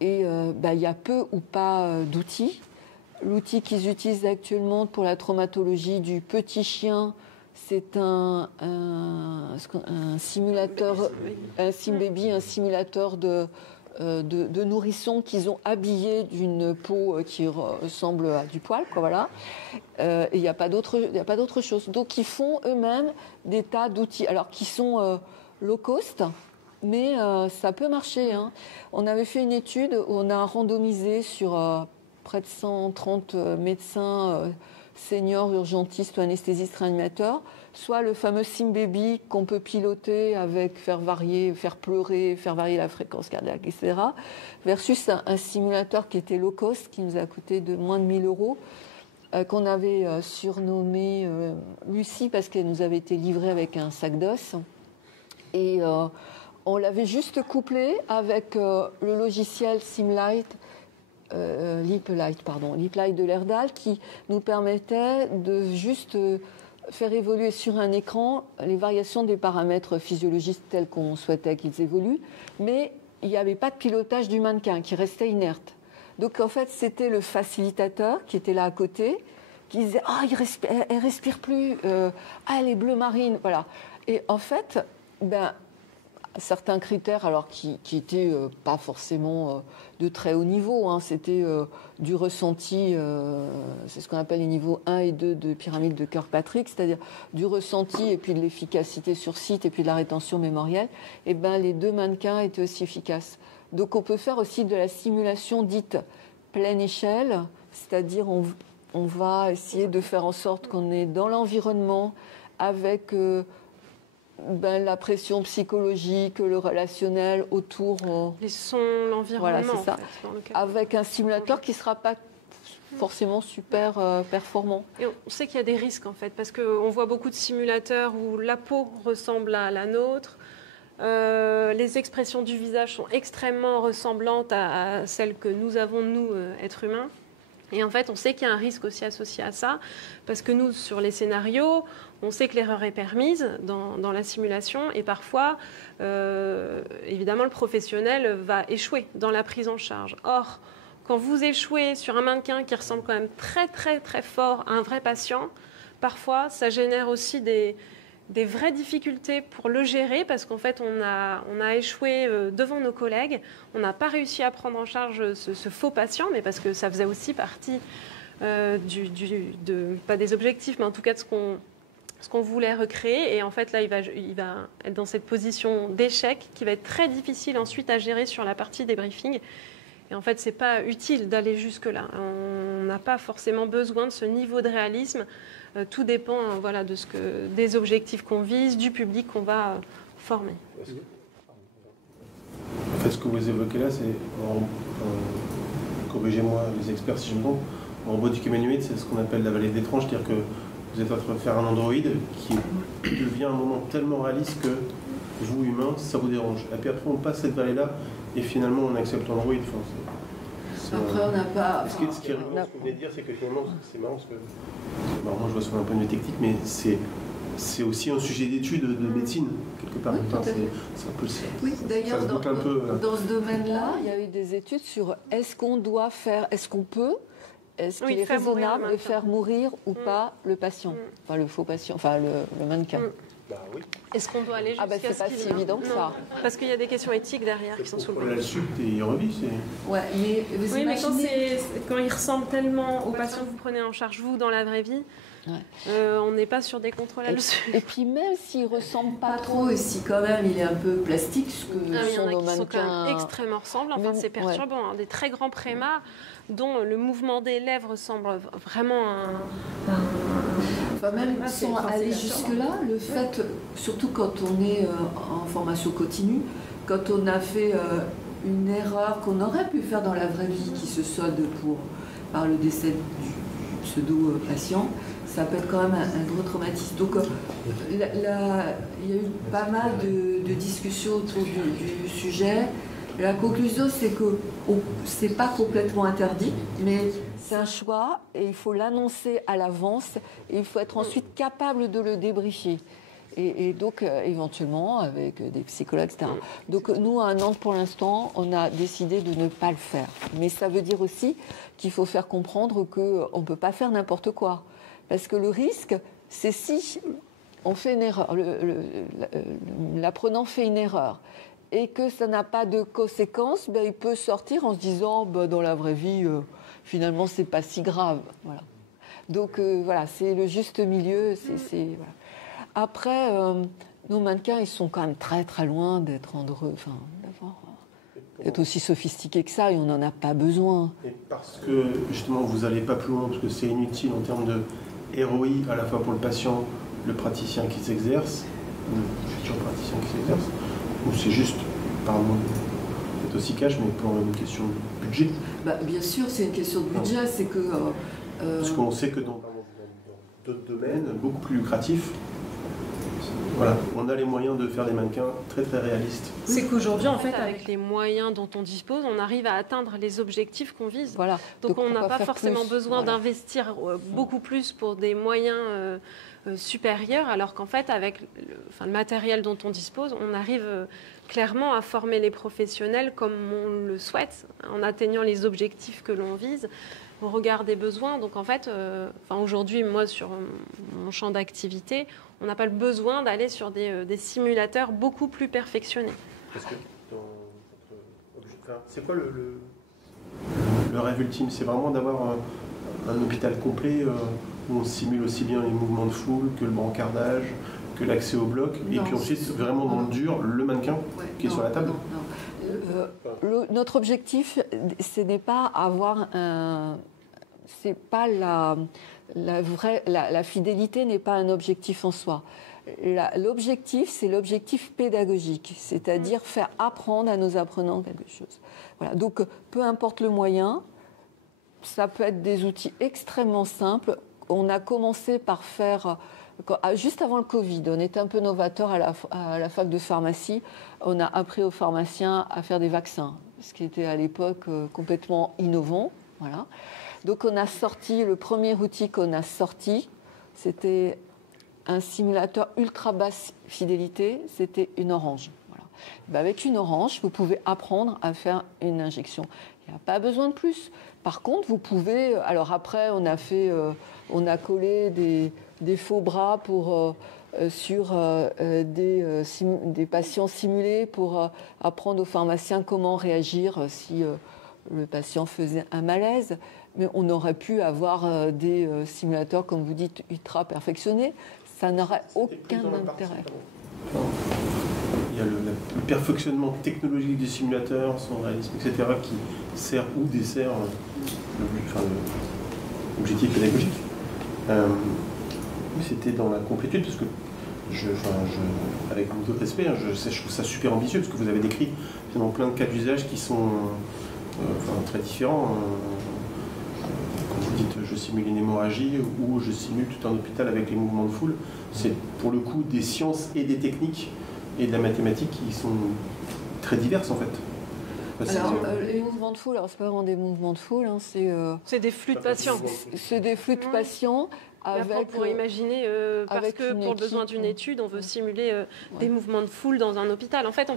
Et il y a peu ou pas d'outils. L'outil qu'ils utilisent actuellement pour la traumatologie du petit chien, c'est un simulateur, un SimBaby, un simulateur de nourrissons qu'ils ont habillé d'une peau qui ressemble à du poil, quoi, voilà. Et il n'y a pas d'autre chose. Donc ils font eux-mêmes des tas d'outils, alors qui sont low cost, mais ça peut marcher. Hein. On avait fait une étude où on a randomisé sur près de 130 médecins seniors, urgentistes ou anesthésistes réanimateurs, soit le fameux SimBaby qu'on peut piloter avec faire pleurer, faire varier la fréquence cardiaque, etc., versus un simulateur qui était low cost, qui nous a coûté de moins de 1 000 €, qu'on avait surnommé Lucie parce qu'elle nous avait été livrée avec un sac d'os. Et on l'avait juste couplé avec le logiciel SimLight, LeapLight de l'Erdal, qui nous permettait de juste faire évoluer sur un écran les variations des paramètres physiologiques tels qu'on souhaitait qu'ils évoluent, mais il n'y avait pas de pilotage du mannequin qui restait inerte. Donc en fait, c'était le facilitateur qui était là à côté, qui disait « Ah, elle respire plus, elle est bleu marine », voilà. Et en fait, certains critères, alors qui étaient pas forcément de très haut niveau, hein, c'était du ressenti, c'est ce qu'on appelle les niveaux 1 et 2 de pyramide de Kirkpatrick, c'est-à-dire du ressenti et puis de l'efficacité sur site et puis de la rétention mémorielle. Et les 2 mannequins étaient aussi efficaces. Donc on peut faire aussi de la simulation dite pleine échelle, c'est-à-dire on va essayer de faire en sorte qu'on est dans l'environnement avec la pression psychologique, le relationnel autour. Les sons, l'environnement. Voilà, c'est ça. En fait, avec un simulateur qui ne sera pas forcément super performant. Et on sait qu'il y a des risques en fait, parce qu'on voit beaucoup de simulateurs où la peau ressemble à la nôtre. Les expressions du visage sont extrêmement ressemblantes à celles que nous avons, nous, êtres humains. Et en fait, on sait qu'il y a un risque aussi associé à ça, parce que nous, sur les scénarios, on sait que l'erreur est permise dans la simulation, et parfois, évidemment, le professionnel va échouer dans la prise en charge. Or, quand vous échouez sur un mannequin qui ressemble quand même très, très, très fort à un vrai patient, parfois, ça génère aussi des vraies difficultés pour le gérer, parce qu'en fait, on a échoué devant nos collègues. On n'a pas réussi à prendre en charge ce faux patient, mais parce que ça faisait aussi partie pas des objectifs, mais en tout cas de ce qu'on voulait recréer. Et en fait, là, il va être dans cette position d'échec qui va être très difficile ensuite à gérer sur la partie débriefing. Et en fait, ce n'est pas utile d'aller jusque-là. On n'a pas forcément besoin de ce niveau de réalisme. Tout dépend des objectifs qu'on vise, du public qu'on va former. En fait, ce que vous évoquez là, c'est, corrigez-moi les experts si je me trompe, en robotique humanoïde, c'est ce qu'on appelle la vallée des tranches, c'est-à-dire que vous êtes en train de faire un androïde qui devient un moment tellement réaliste que vous, humains, ça vous dérange. Et puis après, on passe cette vallée-là et finalement, on accepte Android. Après, on n'a pas... Ce qui est rigolo, ce que vous venez de dire, c'est que finalement, c'est marrant parce que... moi, je vois sur un point de vue technique, mais c'est aussi un sujet d'étude de médecine, quelque part. Oui, c'est un peu ça. Oui, d'ailleurs, dans ce domaine-là, il y a eu des études sur est-ce qu'on peut, est-ce qu'il est raisonnable de faire mourir ou pas le patient, enfin le faux patient, enfin le mannequin. Bah oui. Est-ce qu'on doit aller jusqu'à c'est pas si évident que ça. Parce qu'il y a des questions éthiques derrière qui sont soulevées. La suite et il revit, c'est... Ouais, mais vous imaginez... quand il ressemble tellement aux patients que vous prenez en charge, vous, dans la vraie vie, on n'est pas sur des contrôles là-dessus. Et puis même s'il ressemble pas trop, et si quand même il est un peu plastique, ce que sont nos mannequins... Qui sont quand même extrêmement ressemblants, enfin, c'est perturbant. Hein. Des très grands prémas dont le mouvement des lèvres ressemble vraiment à même sans aller jusque-là, le fait, surtout quand on est en formation continue, quand on a fait une erreur qu'on aurait pu faire dans la vraie vie qui se solde par le décès du pseudo-patient, ça peut être quand même un gros traumatisme. Donc il y a eu pas mal de discussions autour du sujet. La conclusion, c'est que c'est pas complètement interdit, mais C'est un choix et il faut l'annoncer à l'avance et il faut être ensuite capable de le débriefer. Et donc, éventuellement, avec des psychologues, etc. Donc, nous, à Nantes, pour l'instant, on a décidé de ne pas le faire. Mais ça veut dire aussi qu'il faut faire comprendre qu'on ne peut pas faire n'importe quoi. Parce que le risque, c'est si on fait une erreur, l'apprenant fait une erreur, et que ça n'a pas de conséquences, ben, il peut sortir en se disant, ben, dans la vraie vie, finalement, c'est pas si grave. Voilà. Donc, voilà, c'est le juste milieu. Voilà. Après, nos mannequins, ils sont quand même très très loin d'être d'être aussi sophistiqués que ça, et on n'en a pas besoin. Et parce que justement vous n'allez pas plus loin, parce que c'est inutile en termes de ROI à la fois pour le patient, le praticien qui s'exerce, ou le futur praticien qui s'exerce, ou c'est juste, pardon, c'est aussi cash, mais pour une question de budget. Bah, bien sûr, c'est une question de budget, c'est que... Parce qu'on sait que dans d'autres domaines, beaucoup plus lucratifs, voilà, on a les moyens de faire des mannequins très très réalistes. C'est qu'aujourd'hui, en fait, avec les moyens dont on dispose, on arrive à atteindre les objectifs qu'on vise. Voilà. Donc on n'a pas forcément besoin d'investir beaucoup plus pour des moyens supérieurs, alors qu'en fait, avec le matériel dont on dispose, on arrive clairement à former les professionnels comme on le souhaite, en atteignant les objectifs que l'on vise, au regard des besoins. Donc en fait, aujourd'hui, moi, sur mon champ d'activité, on n'a pas le besoin d'aller sur des simulateurs beaucoup plus perfectionnés. Parce que c'est quoi le rêve ultime? C'est vraiment d'avoir un hôpital complet où on simule aussi bien les mouvements de foule que le brancardage, que l'accès au bloc, et puis ensuite vraiment dans le dur, le mannequin qui est sur la table. Notre objectif, ce n'est pas avoir un... C'est pas la fidélité n'est pas un objectif en soi. L'objectif, c'est l'objectif pédagogique, c'est-à-dire faire apprendre à nos apprenants quelque chose. Voilà. Donc, peu importe le moyen, ça peut être des outils extrêmement simples. On a commencé par faire, juste avant le Covid, on était un peu novateur à la fac de pharmacie. On a appris aux pharmaciens à faire des vaccins, ce qui était à l'époque complètement innovant. Voilà. Donc on a sorti, le premier outil qu'on a sorti, c'était un simulateur ultra basse fidélité, c'était une orange. Voilà. Ben avec une orange, vous pouvez apprendre à faire une injection. Il n'y a pas besoin de plus. Par contre, vous pouvez... Alors après, on a collé des faux bras sur des patients simulés pour apprendre aux pharmaciens comment réagir si le patient faisait un malaise. Mais on aurait pu avoir des simulateurs, comme vous dites, ultra perfectionnés. Ça n'aurait aucun intérêt. Il y a le perfectionnement technologique des simulateurs, son réalisme, etc., qui sert ou dessert l'objectif pédagogique. Mais c'était dans la complétude, parce que, avec beaucoup de respect, je trouve ça super ambitieux, parce que vous avez décrit finalement plein de cas d'usage qui sont très différents. Quand vous dites je simule une hémorragie ou je simule tout un hôpital avec les mouvements de foule, c'est pour le coup des sciences et des techniques et de la mathématique qui sont très diverses en fait. Alors, les mouvements de foule, c'est pas vraiment des mouvements de foule, hein, c'est des flux de patients. C'est des flux de patients. On pourrait imaginer, parce que pour le besoin d'une étude, on veut simuler des mouvements de foule dans un hôpital. En fait,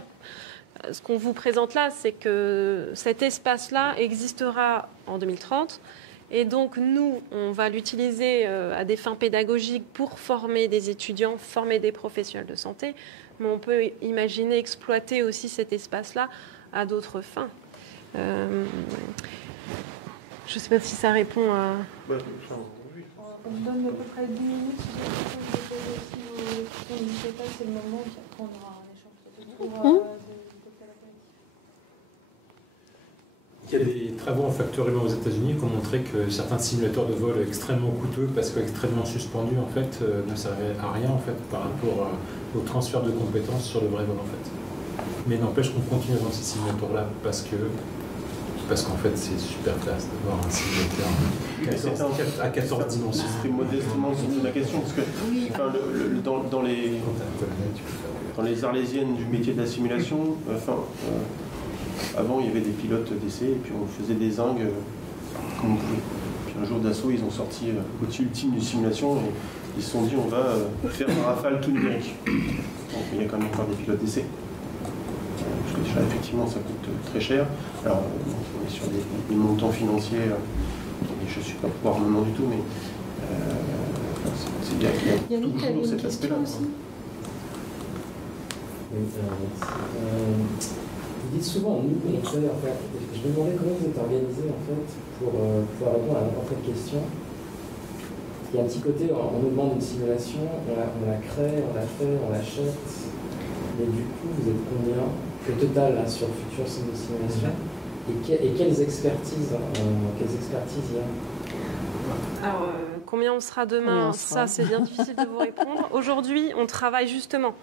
ce qu'on vous présente là, c'est que cet espace-là existera en 2030. Et donc, nous, on va l'utiliser à des fins pédagogiques pour former des étudiants, former des professionnels de santé. Mais on peut imaginer exploiter aussi cet espace-là à d'autres fins. Je ne sais pas si ça répond à... On vous donne à peu près 10 minutes. Si vous avez aussi vos questions, n'hésitez pas, c'est le moment. Puis après, on aura un échange autour Il y a des travaux en facteur humain aux États-Unis qui ont montré que certains simulateurs de vol extrêmement coûteux, parce qu'extrêmement suspendus, en fait, ne servaient à rien en fait, par rapport au transfert de compétences sur le vrai vol. En fait. Mais n'empêche qu'on continue dans ces simulateurs-là parce qu'en fait, c'est super classe d'avoir un simulateur à 14 dimensions. C'est modestement c'est la question, parce que dans les arlésiennes du métier de la simulation, avant il y avait des pilotes d'essai et puis on faisait des zingues comme on pouvait. Un jour d'assaut, ils ont sorti l'outil ultime d'une simulation et ils se sont dit on va faire un rafale tout numérique. Donc il y a quand même encore des pilotes d'essai. Parce que déjà, effectivement, ça coûte très cher. Alors, on est sur des montants financiers, je ne suis pas pour armement du tout, mais c'est bien qu'il y a toujours cet aspect-là. Vous dites souvent, nous, on fait, en fait, je me demandais comment vous êtes organisé en fait pour pouvoir répondre à n'importe quelle question. Il y a un petit côté, on nous demande une simulation, on la crée, on la fait, on l'achète, mais du coup, vous êtes combien au total là, sur Futur Sim de Simulation et quelles expertises il y a? Alors, combien on sera demain, ça c'est bien difficile de vous répondre. Aujourd'hui, on travaille justement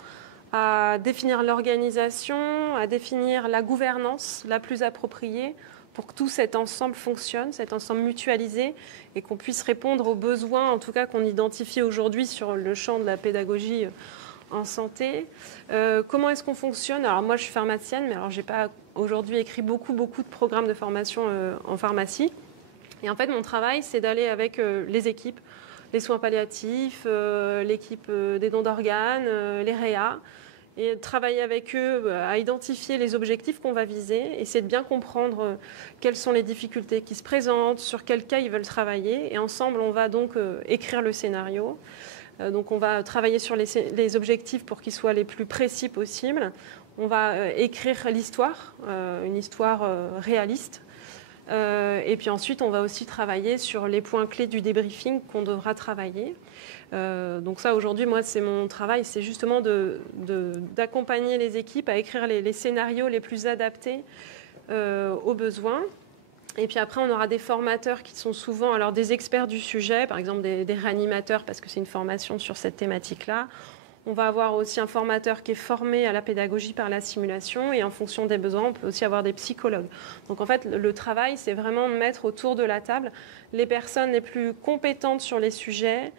à définir l'organisation, à définir la gouvernance la plus appropriée pour que tout cet ensemble fonctionne, cet ensemble mutualisé, et qu'on puisse répondre aux besoins, en tout cas qu'on identifie aujourd'hui sur le champ de la pédagogie en santé. Comment est-ce qu'on fonctionne? Alors moi je suis pharmacienne, mais alors j'ai pas aujourd'hui écrit beaucoup de programmes de formation en pharmacie. Et en fait mon travail c'est d'aller avec les équipes, les soins palliatifs, l'équipe des dons d'organes, les réa, et travailler avec eux à identifier les objectifs qu'on va viser, essayer de bien comprendre quelles sont les difficultés qui se présentent, sur quel cas ils veulent travailler. Et ensemble, on va donc écrire le scénario. Donc on va travailler sur les objectifs pour qu'ils soient les plus précis possibles. On va écrire l'histoire, une histoire réaliste. Et puis ensuite, on va aussi travailler sur les points clés du débriefing qu'on devra travailler. Donc ça, aujourd'hui, moi, c'est mon travail, c'est justement d'accompagner les équipes à écrire les scénarios les plus adaptés aux besoins. Et puis après, on aura des formateurs qui sont souvent alors des experts du sujet, par exemple des réanimateurs, parce que c'est une formation sur cette thématique-là. On va avoir aussi un formateur qui est formé à la pédagogie par la simulation, et en fonction des besoins, on peut aussi avoir des psychologues. Donc en fait, le travail, c'est vraiment de mettre autour de la table les personnes les plus compétentes sur les sujets,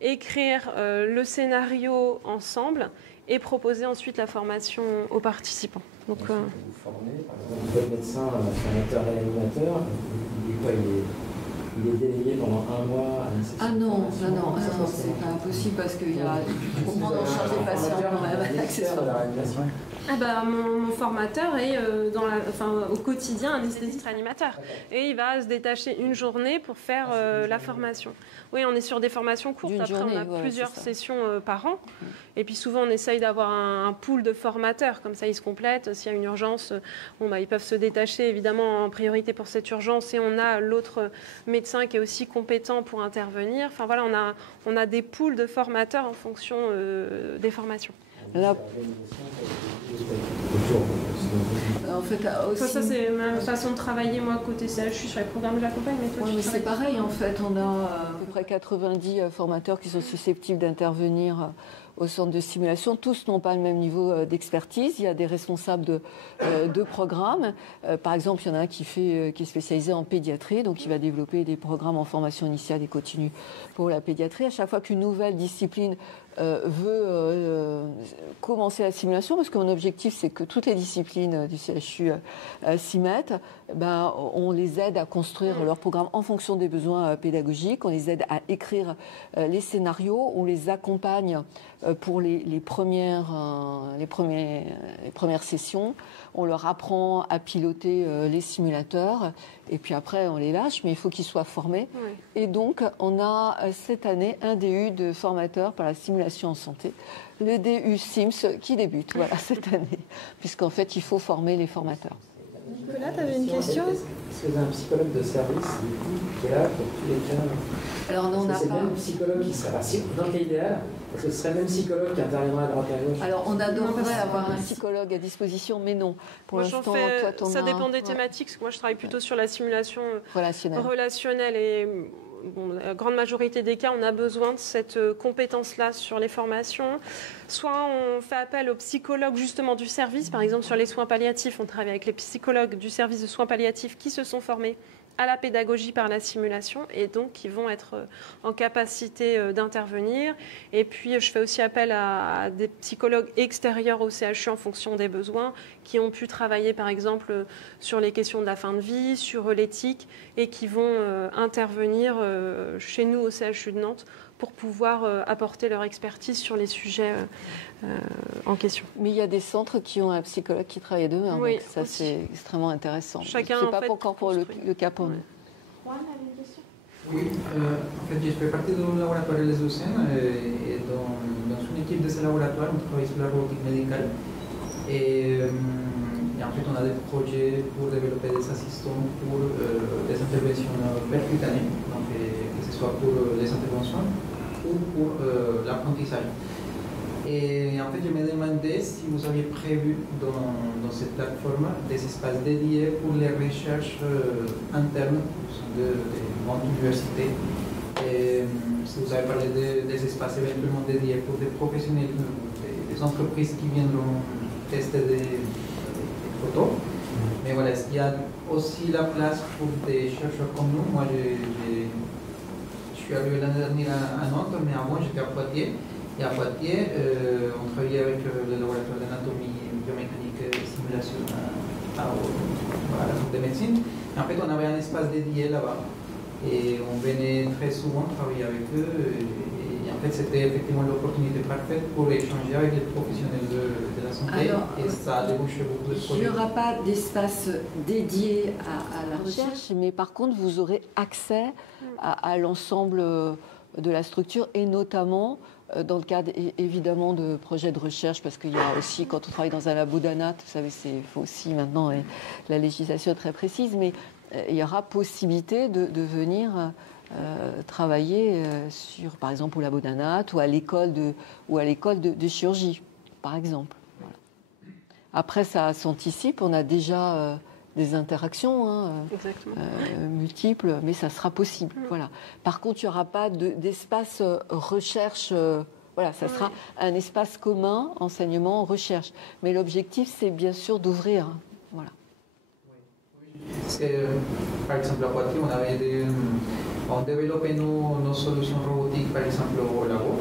écrire le scénario ensemble et proposer ensuite la formation aux participants. Donc, vous formez, par exemple, votre médecin, formateur réanimateur, il est quoi, il est délégué pendant un mois à l'INSEE? Ah non, c'est pas impossible parce qu'il y a pour prendre en charge les patients quand même accessoirement. Ah bah, mon formateur est au quotidien anesthésiste réanimateur, et il va se détacher une journée pour faire la formation. Oui, on est sur des formations courtes, après on a plusieurs sessions par an, et puis souvent on essaye d'avoir un pool de formateurs, comme ça ils se complètent. S'il y a une urgence, ils peuvent se détacher évidemment en priorité pour cette urgence, et on a l'autre médecin qui est aussi compétent pour intervenir. Enfin voilà, on a des pools de formateurs en fonction des formations. Là, en fait, aussi... ça c'est ma façon de travailler moi côté CHU sur les programmes que j'accompagne. Mais toi, mais c'est pareil en fait. On a à peu près 90 formateurs qui sont susceptibles d'intervenir au centre de simulation. Tous n'ont pas le même niveau d'expertise. Il y a des responsables de programmes. Par exemple, il y en a un qui est spécialisé en pédiatrie, donc il va développer des programmes en formation initiale et continue pour la pédiatrie. À chaque fois qu'une nouvelle discipline veut commencer la simulation, parce que mon objectif c'est que toutes les disciplines du CHU s'y mettent, on les aide à construire leur programme en fonction des besoins pédagogiques, on les aide à écrire les scénarios, on les accompagne pour les premières sessions, on leur apprend à piloter les simulateurs, et puis après on les lâche, mais il faut qu'ils soient formés. Oui. Et donc on a cette année un DU de formateurs par la simulation en santé, le DU SIMS qui débute cette année, puisqu'en fait il faut former les formateurs. Nicolas, tu avais une question? Est-ce que vous avez un psychologue de service qui est là pour tous les cas? Alors non, on n'a pas. C'est le même psychologue qui serait dans le cas idéal. Est-ce que ce serait le même psychologue qui interviendra à droite à gauche? Alors on adorerait avoir un psychologue à disposition, mais non. Pour l'instant, ça dépend des thématiques. Parce que moi, je travaille plutôt sur la simulation relationnelle et la grande majorité des cas, on a besoin de cette compétence-là sur les formations. Soit on fait appel aux psychologues justement du service, par exemple sur les soins palliatifs, on travaille avec les psychologues du service de soins palliatifs qui se sont formés à la pédagogie par la simulation et donc qui vont être en capacité d'intervenir. Et puis je fais aussi appel à des psychologues extérieurs au CHU en fonction des besoins qui ont pu travailler par exemple sur les questions de la fin de vie, sur l'éthique et qui vont intervenir chez nous au CHU de Nantes pour pouvoir apporter leur expertise sur les sujets en question. Mais il y a des centres qui ont un psychologue qui travaille d'eux, hein, oui, donc ça aussi. c'est extrêmement intéressant. Chacun, c'est pas en fait, encore pour le cas pour nous. Juan avait une question? Oui, en fait, je fais partie du laboratoire Les Océans et dans une équipe de ce laboratoire, on travaille sur la robotique médicale. Et en fait, on a des projets pour développer des assistants pour des interventions percutanées, donc que ce soit pour les interventions ou pour l'apprentissage. Et en fait, je me demandais si vous aviez prévu dans cette plateforme des espaces dédiés pour les recherches internes de grandes universités. Et si vous avez parlé des espaces éventuellement dédiés pour des professionnels, des entreprises qui viendront tester des photos. Mais voilà, est-ce qu'il y a aussi la place pour des chercheurs comme nous? Moi, je suis arrivé l'année dernière à Nantes, mais avant, j'étais à Poitiers. Et à Poitiers, on travaillait avec le laboratoire d'anatomie, biomécanique et simulation à la faculté de médecine. Et en fait, on avait un espace dédié là-bas. Et on venait très souvent travailler avec eux. Et en fait, c'était effectivement l'opportunité parfaite pour échanger avec les professionnels de la santé. Alors, et ça a débouché beaucoup de projets. Il n'y aura pas d'espace dédié à la recherche, mais par contre, vous aurez accès à l'ensemble de la structure et notamment dans le cadre évidemment de projets de recherche, parce qu'il y a aussi, quand on travaille dans un labo d'ANAT, vous savez, il faut aussi maintenant, la législation est très précise, mais il y aura possibilité de venir travailler sur, par exemple, au labo d'ANAT ou à l'école de chirurgie, par exemple. Voilà. Après, ça s'anticipe, on a déjà des interactions multiples, mais ça sera possible. Voilà. Par contre, il n'y aura pas d'espace recherche. Voilà, ça sera un espace commun, enseignement, recherche. Mais l'objectif, c'est bien sûr d'ouvrir. Voilà. Parce que, par exemple, à Poitiers, on développait nos solutions robotiques, par exemple, au labo.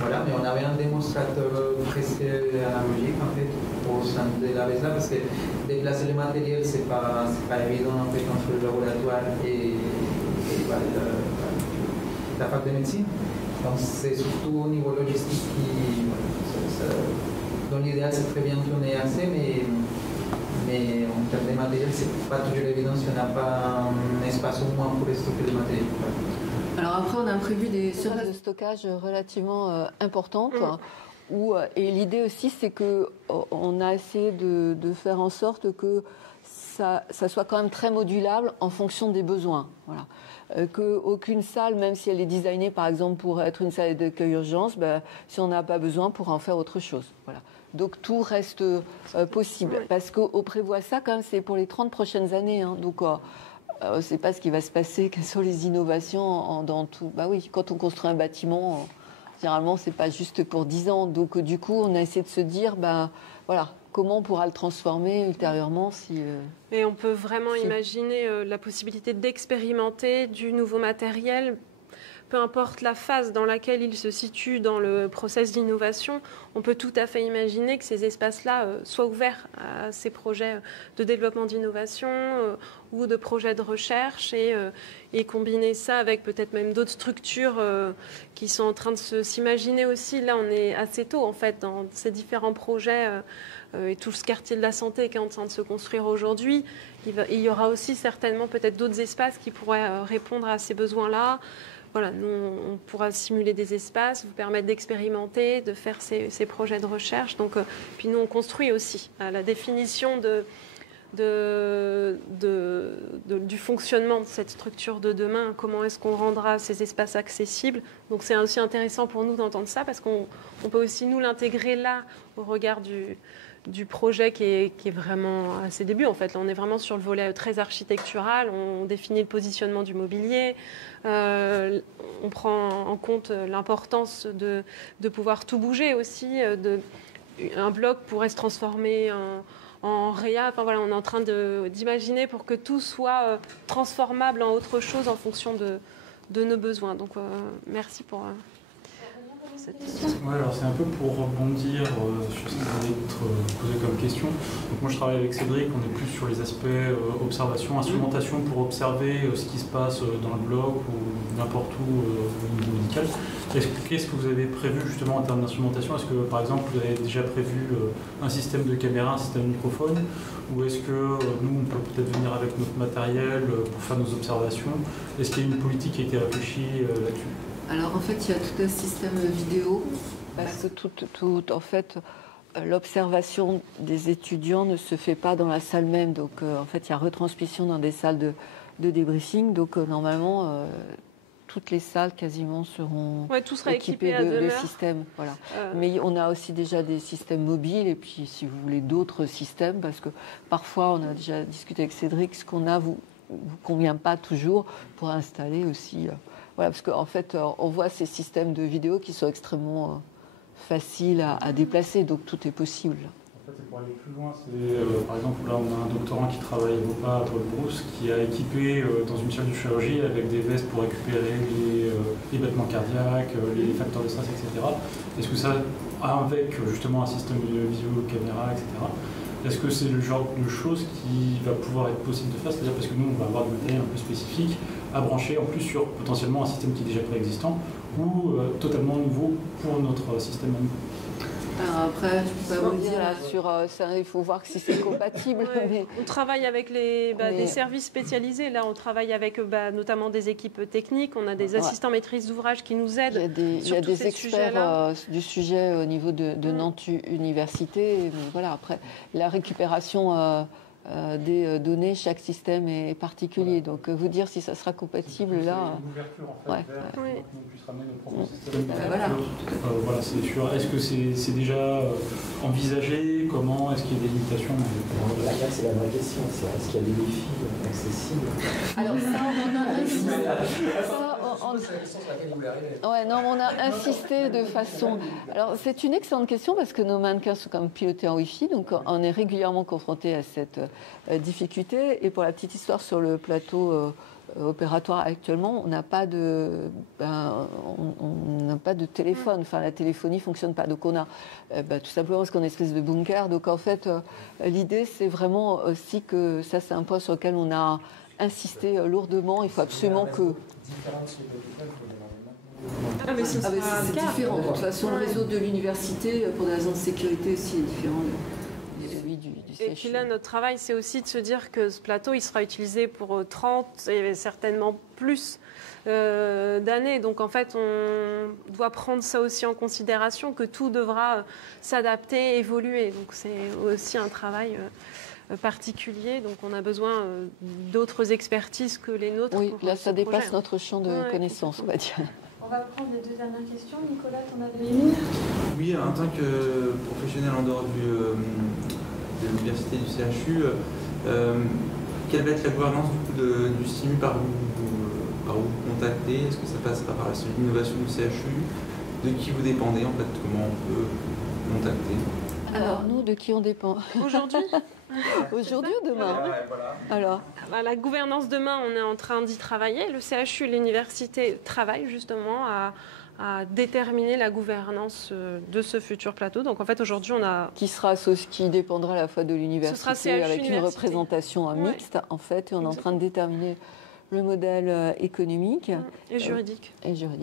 Voilà, mais on avait un démonstrateur presque analogique en fait au sein de la BESA parce que déplacer le matériel c'est pas évident en fait entre le laboratoire et la fac de médecine. Donc c'est surtout au niveau logistique dans l'idéal c'est très bien qu'on ait accès, mais en termes de matériel c'est pas toujours évident si on n'a pas un espace au moins pour stocker le matériel. Alors après, on a prévu des surfaces de stockage relativement importantes. Et l'idée aussi, c'est qu'on a essayé de faire en sorte que ça soit quand même très modulable en fonction des besoins. Voilà. Qu'aucune salle, même si elle est designée par exemple pour être une salle d'accueil urgence, si on n'a pas besoin, on pourra en faire autre chose. Voilà. Donc tout reste possible. Parce qu'on prévoit ça quand même, c'est pour les 30 prochaines années. Hein. Donc on ne sait pas ce qui va se passer, quelles sont les innovations dans tout. Bah oui, quand on construit un bâtiment, généralement, ce n'est pas juste pour 10 ans. Donc, du coup, on a essayé de se dire, voilà, comment on pourra le transformer ultérieurement si... Et on peut vraiment imaginer la possibilité d'expérimenter du nouveau matériel, peu importe la phase dans laquelle il se situe dans le process d'innovation, on peut tout à fait imaginer que ces espaces-là soient ouverts à ces projets de développement d'innovation ou de projets de recherche et combiner ça avec peut-être même d'autres structures qui sont en train de s'imaginer aussi. Là, on est assez tôt en fait dans ces différents projets et tout ce quartier de la santé qui est en train de se construire aujourd'hui. Il y aura aussi certainement peut-être d'autres espaces qui pourraient répondre à ces besoins-là. Voilà, nous, on pourra simuler des espaces, vous permettre d'expérimenter, de faire ces projets de recherche. Donc, puis nous, on construit aussi la définition du fonctionnement de cette structure de demain. Comment est-ce qu'on rendra ces espaces accessibles? Donc, c'est aussi intéressant pour nous d'entendre ça parce qu'on peut aussi nous l'intégrer là au regard du projet qui est vraiment à ses débuts. En fait, là, on est vraiment sur le volet très architectural. On définit le positionnement du mobilier. On prend en compte l'importance de pouvoir tout bouger aussi. Un bloc pourrait se transformer en réa. Enfin, voilà, on est en train d'imaginer pour que tout soit transformable en autre chose en fonction de nos besoins. Donc merci pour cette question. Ouais, alors c'est un peu pour rebondir sur ce qui vient d'être posé comme question. Donc moi je travaille avec Cédric, on est plus sur les aspects observation, instrumentation pour observer ce qui se passe dans le bloc ou n'importe où au niveau médical. Qu'est-ce que vous avez prévu justement en termes d'instrumentation? Est-ce que par exemple vous avez déjà prévu un système de caméra, un système de microphone? Ou est-ce que nous on peut peut-être venir avec notre matériel pour faire nos observations? Est-ce qu'il y a une politique qui a été réfléchie là-dessus? Alors en fait, il y a tout un système vidéo, parce que en fait, l'observation des étudiants ne se fait pas dans la salle même. Donc en fait, il y a retransmission dans des salles de débriefing. Donc normalement, toutes les salles quasiment seront tout sera équipé de systèmes. Voilà. Mais on a aussi déjà des systèmes mobiles et puis si vous voulez d'autres systèmes, parce que parfois, on a déjà discuté avec Cédric, ce qu'on a vous convient pas toujours pour installer aussi. Voilà, parce qu'en fait, on voit ces systèmes de vidéo qui sont extrêmement faciles à déplacer, donc tout est possible. En fait, c'est pour aller plus loin. Par exemple, là, on a un doctorant qui travaille à Bopa, à Paul-Brousse, qui a équipé dans une salle de chirurgie avec des vestes pour récupérer les battements cardiaques, les facteurs de stress, etc. Est-ce que ça, avec justement un système de vidéo, caméra, etc., est-ce que c'est le genre de choses qui va pouvoir être possible de faire? C'est-à-dire parce que nous, on va avoir du matériel un peu spécifique à brancher en plus sur potentiellement un système qui est déjà préexistant ou totalement nouveau pour notre système à nous. Alors après, je peux pas vous dire là sur ça, il faut voir si c'est compatible. Mais... On travaille avec des services spécialisés. Là, on travaille avec notamment des équipes techniques. On a des assistants maîtrise d'ouvrage qui nous aident. Il y a des experts du sujet au niveau de Nantes Université. Mais voilà, après, la récupération des données, chaque système est particulier. Donc, vous dire si ça sera compatible là. Une ouverture en fait, vers qu'on puisse ramener nos propres systèmes. Voilà, c'est sûr. Est-ce que c'est déjà envisagé? Comment? Est-ce qu'il y a des limitations? Là, c'est la vraie question. Est-ce qu'il y a des Wi-Fi accessibles? Alors ça, on a insisté de façon. Alors c'est une excellente question parce que nos mannequins sont quand même pilotés en Wi-Fi, donc on est régulièrement confronté à cette difficulté. Et pour la petite histoire, sur le plateau opératoire actuellement, on n'a pas de téléphone. Enfin, la téléphonie fonctionne pas. Donc on a tout simplement parce qu'on est une espèce de bunker. Donc en fait, l'idée c'est vraiment aussi que ça c'est un point sur lequel on a insisté lourdement. Il faut absolument que. C'est différent. De toute façon, le réseau de l'université, pour des raisons de sécurité aussi, est différent de celui du CHU. Et puis là, notre travail, c'est aussi de se dire que ce plateau, il sera utilisé pour 30 et certainement plus d'années. Donc en fait, on doit prendre ça aussi en considération, que tout devra s'adapter, évoluer. Donc c'est aussi un travail particulier, donc on a besoin d'autres expertises que les nôtres. Oui, là ça dépasse notre champ de connaissances, on va dire. On va prendre les deux dernières questions. Nicolas, t'en avais une? Oui, en tant que professionnel en dehors de l'université du CHU, quelle va être la gouvernance du CIMU, par où vous contactez? Est-ce que ça passera par la cellule d'innovation du CHU? De qui vous dépendez en fait? Comment on peut contacter? Alors nous, de qui on dépend? Aujourd'hui? Aujourd'hui ou demain? Alors, la gouvernance demain, on est en train d'y travailler. Le CHU, l'université travaille justement à déterminer la gouvernance de ce futur plateau. Donc en fait aujourd'hui on a... Qui dépendra à la fois de l'université avec une représentation mixte en fait. Et on est en train de déterminer le modèle économique et juridique.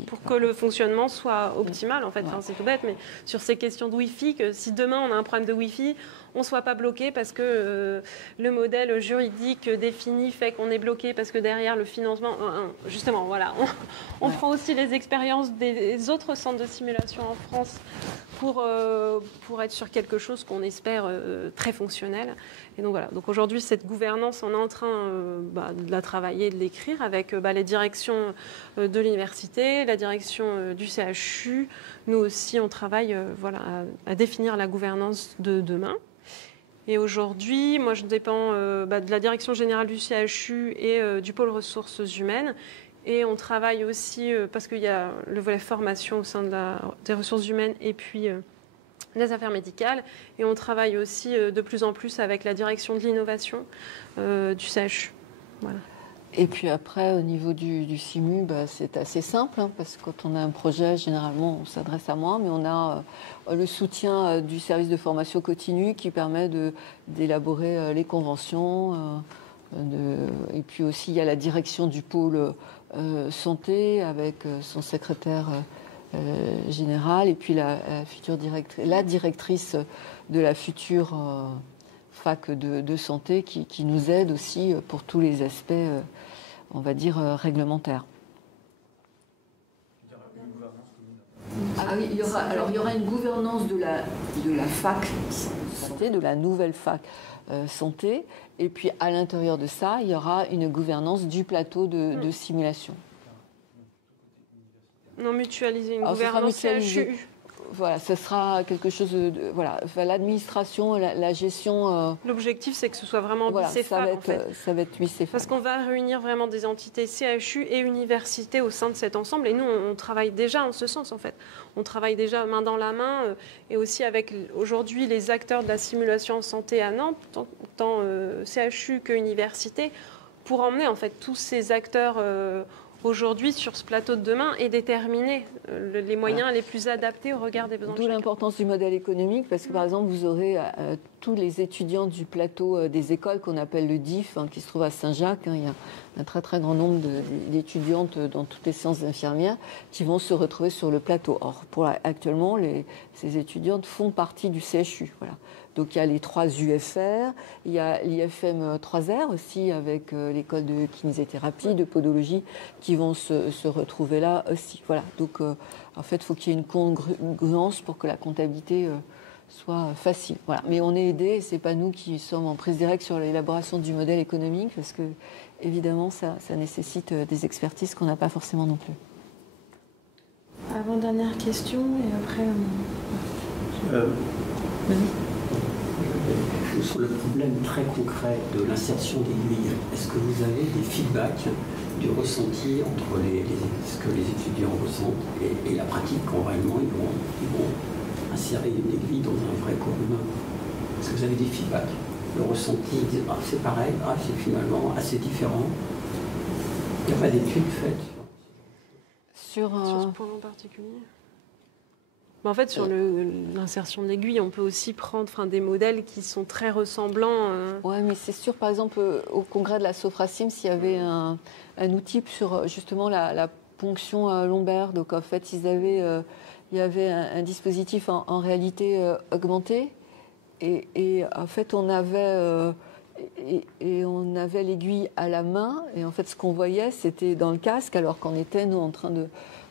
Pour voilà. que le fonctionnement soit optimal en fait. Enfin, c'est tout bête, mais sur ces questions de Wi-Fi, que si demain on a un problème de Wi-Fi, on ne soit pas bloqué parce que le modèle juridique défini fait qu'on est bloqué parce que derrière le financement... Justement, voilà, on prend aussi les expériences des autres centres de simulation en France pour être sur quelque chose qu'on espère très fonctionnel. Et donc voilà, donc aujourd'hui cette gouvernance, on est en train de la travailler, de l'écrire avec les directions de l'université, la direction du CHU. Nous aussi, on travaille à définir la gouvernance de demain. Et aujourd'hui, moi, je dépends de la direction générale du CHU et du pôle ressources humaines. Et on travaille aussi, parce qu'il y a le volet formation au sein des ressources humaines et puis des affaires médicales. Et on travaille aussi de plus en plus avec la direction de l'innovation du CHU. Voilà. Et puis après, au niveau du SIMU, c'est assez simple, hein, parce que quand on a un projet, généralement, on s'adresse à moi, mais on a le soutien du service de formation continue qui permet d'élaborer les conventions. Et puis aussi, il y a la direction du pôle santé avec son secrétaire général, et puis la directrice de la future fac de santé qui nous aide aussi pour tous les aspects, on va dire, réglementaires. Ah oui, il y aura une gouvernance de la fac santé, de la nouvelle fac santé, et puis à l'intérieur de ça, il y aura une gouvernance du plateau de simulation. Non, mutualiser une gouvernance CHU. Voilà, ce sera quelque chose de voilà, l'administration, la gestion. L'objectif, c'est que ce soit vraiment bicéphale, en fait. Ça va être bicéphale. Parce qu'on va réunir vraiment des entités CHU et universités au sein de cet ensemble. Et nous, on travaille déjà en ce sens, en fait. On travaille déjà main dans la main et aussi avec aujourd'hui les acteurs de la simulation en santé à Nantes, tant CHU que université, pour emmener en fait tous ces acteurs aujourd'hui sur ce plateau de demain et déterminer les moyens les plus adaptés au regard des besoins de chacun. D'où l'importance du modèle économique, parce que par exemple, vous aurez tous les étudiants du plateau des écoles qu'on appelle le DIF, qui se trouve à Saint-Jacques. Il y a un très très grand nombre d'étudiantes dans toutes les sciences infirmières qui vont se retrouver sur le plateau. Or, actuellement, ces étudiantes font partie du CHU. Voilà. Donc il y a les 3 UFR, il y a l'IFM 3R aussi avec l'école de kinésithérapie, de podologie qui vont se retrouver là aussi. Voilà. Donc en fait, il faut qu'il y ait une congruence pour que la comptabilité soit facile. Voilà. Mais on est aidés, c'est pas nous qui sommes en prise directe sur l'élaboration du modèle économique parce que évidemment ça nécessite des expertises qu'on n'a pas forcément non plus. Avant-dernière question et après... Sur le problème très concret de l'insertion d'aiguilles, est-ce que vous avez des feedbacks du ressenti entre ce que les étudiants ressentent et la pratique quand réellement ils vont insérer une aiguille dans un vrai cours humain? Est-ce que vous avez des feedbacks? Le ressenti, ils disent c'est pareil, c'est finalement assez différent. Il n'y a pas d'études faites sur ce point en particulier. En fait, sur l'insertion de l'aiguille, on peut aussi prendre des modèles qui sont très ressemblants. Oui, mais c'est sûr, par exemple, au congrès de la Sophracim, s'il y avait un outil sur justement la ponction lombaire. Donc, en fait, il y avait un dispositif en réalité augmentée. Et en fait, on avait l'aiguille à la main. Et en fait, ce qu'on voyait, c'était dans le casque, alors qu'on était, nous, en train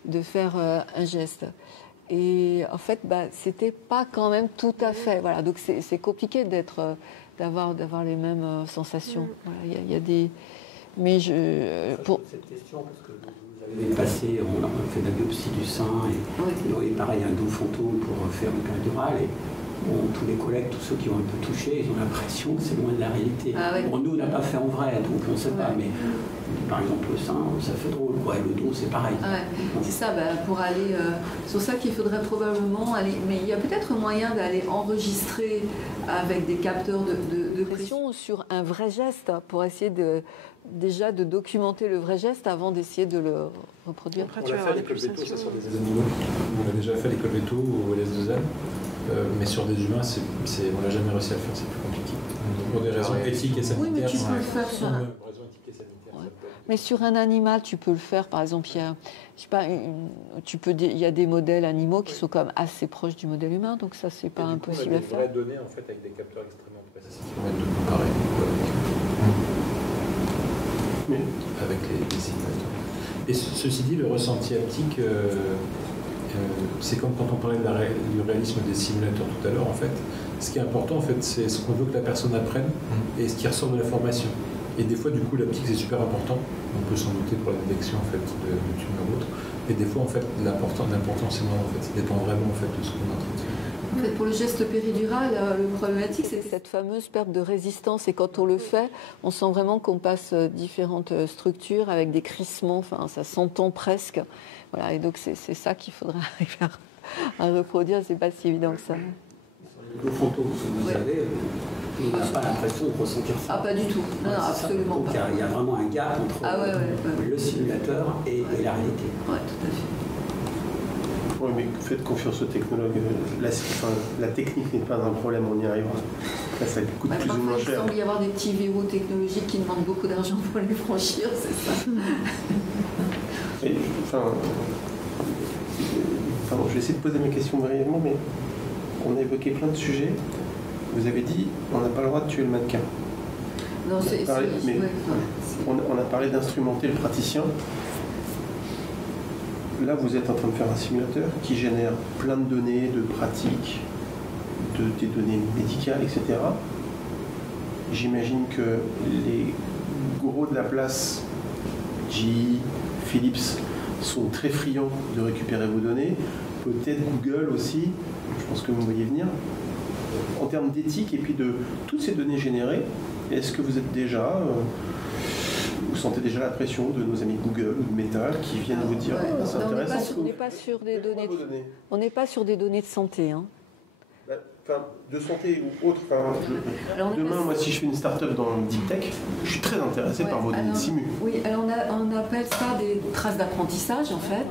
de faire un geste. Et en fait, c'était pas quand même tout à fait. Voilà, donc c'est compliqué d'avoir les mêmes sensations. Voilà, il y a des. Mais pour cette question parce que vous avez passé, on a fait la biopsie du sein et pareil un dos fantôme pour faire une péridurale et tous les collègues, tous ceux qui ont un peu touché, ils ont l'impression que c'est loin de la réalité. Bon, nous on n'a pas fait en vrai, donc on ne sait pas, mais par exemple le sein, ça fait drôle. Le dos c'est pareil. C'est ça, pour aller. C'est pour ça qu'il faudrait probablement aller. Mais il y a peut-être moyen d'aller enregistrer avec des capteurs de pression sur un vrai geste pour essayer déjà de documenter le vrai geste avant d'essayer de le reproduire. Après, on a fait à l'école Veto, ça sur des animaux. On a déjà fait à l'école Veto ou LS2M. Mais sur des humains, on n'a jamais réussi à le faire, c'est plus compliqué. Pour des raisons éthiques et sanitaires. Oui, mais tu peux le faire sur un... Mais sur un animal, tu peux le faire. Par exemple, il y a des modèles animaux qui sont quand même assez proches du modèle humain, donc ça, c'est pas impossible à faire. On a des vraies données en fait avec des capteurs extrêmement précis qui permettent de comparer avec les simulateurs. Et ceci dit, le ressenti haptique. C'est comme quand on parlait du réalisme des simulateurs tout à l'heure, en fait. Ce qui est important, en fait, c'est ce qu'on veut que la personne apprenne et ce qui ressort de la formation. Et des fois, du coup, l'aptique, c'est super important. On peut s'en douter pour la détection, en fait, de tumeurs ou autres. Et des fois, en fait, l'importance est moins, en fait. Ça dépend vraiment, en fait, de ce qu'on est en train de faire. En fait, pour le geste péridural, le problématique, c'est cette fameuse perte de résistance. Et quand on le fait, on sent vraiment qu'on passe différentes structures avec des crissements. Enfin, ça s'entend presque. Voilà, et donc c'est ça qu'il faudra arriver à reproduire. C'est pas si évident que ça. Le fantôme que vous avez, on n'a pas l'impression de ressentir ça. Ah, pas du tout. Non, non, absolument pas. Donc il y a vraiment un gap entre le simulateur et la réalité. Oui, tout à fait. Oui, mais faites confiance aux technologues. La technique n'est pas un problème, on y arrivera. Là, ça coûte plus ou moins cher. Il semble y avoir des petits verrous technologiques qui demandent beaucoup d'argent pour les franchir, c'est ça. Et, je vais essayer de poser mes questions brièvement, mais on a évoqué plein de sujets. Vous avez dit, on n'a pas le droit de tuer le mannequin. Non, on a parlé d'instrumenter le praticien. Là, vous êtes en train de faire un simulateur qui génère plein de données, de pratiques, des données médicales, etc. J'imagine que les gros de la place, GE, Philips, sont très friands de récupérer vos données. Peut-être Google aussi, je pense que vous voyez venir. En termes d'éthique et puis de toutes ces données générées, est-ce que vous êtes déjà... vous sentez déjà la pression de nos amis Google ou de Meta qui viennent vous dire c'est intéressant. On n'est pas sur des données. On n'est pas sur des données de santé. Hein. De santé ou autre. Demain, moi, si je fais une start-up dans le deep tech, je suis très intéressé par vos données de simu. Oui, alors on appelle ça des traces d'apprentissage en fait.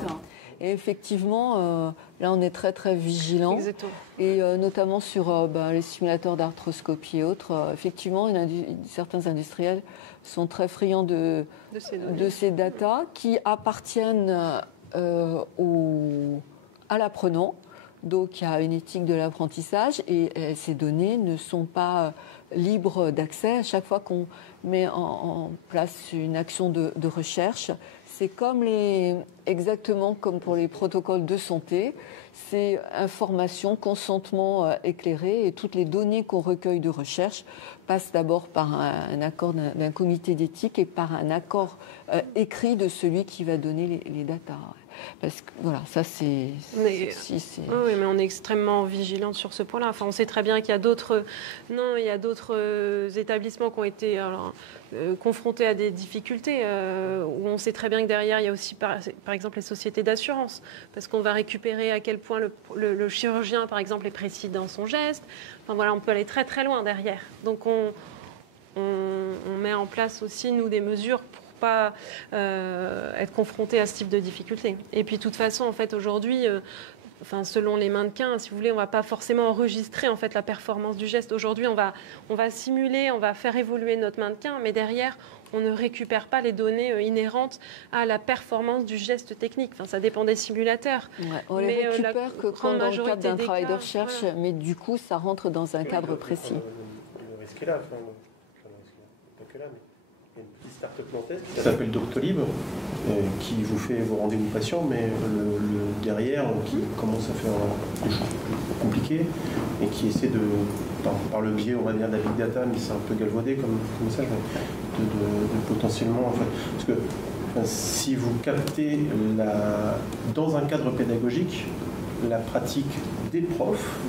Et effectivement, là, on est très très vigilant. Exactement. Et notamment sur les simulateurs d'arthroscopie et autres. Effectivement, certains industriels sont très friands de ces datas qui appartiennent à l'apprenant. Donc il y a une éthique de l'apprentissage et ces données ne sont pas libres d'accès. À chaque fois qu'on met en place une action de recherche, c'est exactement comme pour les protocoles de santé, c'est information, consentement éclairé et toutes les données qu'on recueille de recherche passent d'abord par un accord d'un comité d'éthique et par un accord écrit de celui qui va donner les datas. Parce que voilà, ça c'est. Oui, mais on est extrêmement vigilante sur ce point-là. Enfin, on sait très bien qu'il y a d'autres établissements qui ont été confrontés à des difficultés. Où on sait très bien que derrière il y a aussi par exemple les sociétés d'assurance, parce qu'on va récupérer à quel point le chirurgien par exemple est précis dans son geste. Enfin voilà, on peut aller très très loin derrière. Donc on met en place aussi nous des mesures pour pas être confronté à ce type de difficultés. Et puis de toute façon, en fait, aujourd'hui, selon les mannequins, si vous voulez, on va pas forcément enregistrer en fait la performance du geste. Aujourd'hui, on va simuler, on va faire évoluer notre mannequin, mais derrière, on ne récupère pas les données inhérentes à la performance du geste technique. Enfin, ça dépend des simulateurs. Ouais, on les récupère que quand dans le cadre d'un travail de recherche, voilà. Mais du coup, ça rentre dans un cadre précis. Le risque est là, pas que là, mais il y a une petite start-up nantaise qui s'appelle Doctolib, qui vous fait vos rendez-vous patients, mais derrière, qui commence à faire des choses plus compliquées et qui essaie de, par le biais, on va dire, de la big data, mais c'est un peu galvaudé comme message, de potentiellement, en fait, parce que si vous captez dans un cadre pédagogique la pratique des profs,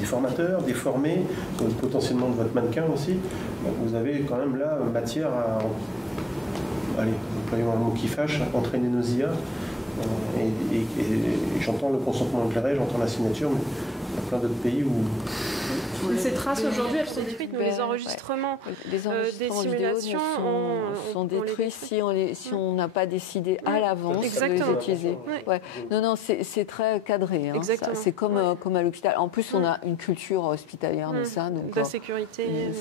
des formateurs, des formés, potentiellement de votre mannequin aussi, vous avez quand même là matière à, allez, employons un mot qui fâche, entraîner nos IA. Et j'entends le consentement éclairé, j'entends la signature, mais il y a plein d'autres pays où... Ces traces aujourd'hui, elles sont détruites. Nous, les enregistrements des simulations sont détruits si on n'a pas décidé à l'avance de les utiliser. Ouais. Non, c'est très cadré. Hein, c'est comme à l'hôpital. En plus, on a une culture hospitalière de ça. Donc, la sécurité,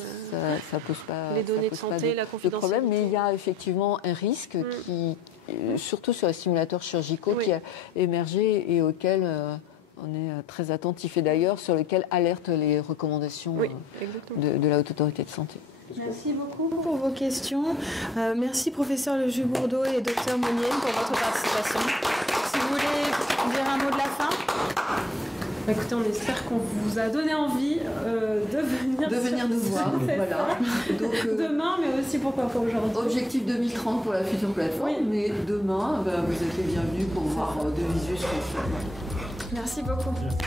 ça pose pas, les données de santé, la confidentialité. Problème, mais il y a effectivement un risque qui, surtout sur les simulateurs chirurgicaux, qui a émergé et auquel... on est très attentif et d'ailleurs sur lequel alertent les recommandations de la Haute Autorité de Santé. Merci beaucoup pour vos questions. Merci professeur Lejeune-Bourdeau et docteur Monnier pour votre participation. Si vous voulez dire un mot de la fin. Écoutez, on espère qu'on vous a donné envie de venir nous voir. Voilà. Donc, demain, mais aussi pourquoi pas aujourd'hui. Objectif 2030 pour la future plateforme, mais demain, vous êtes les bienvenus pour voir de visu ce qu'on fait. Merci beaucoup. Merci.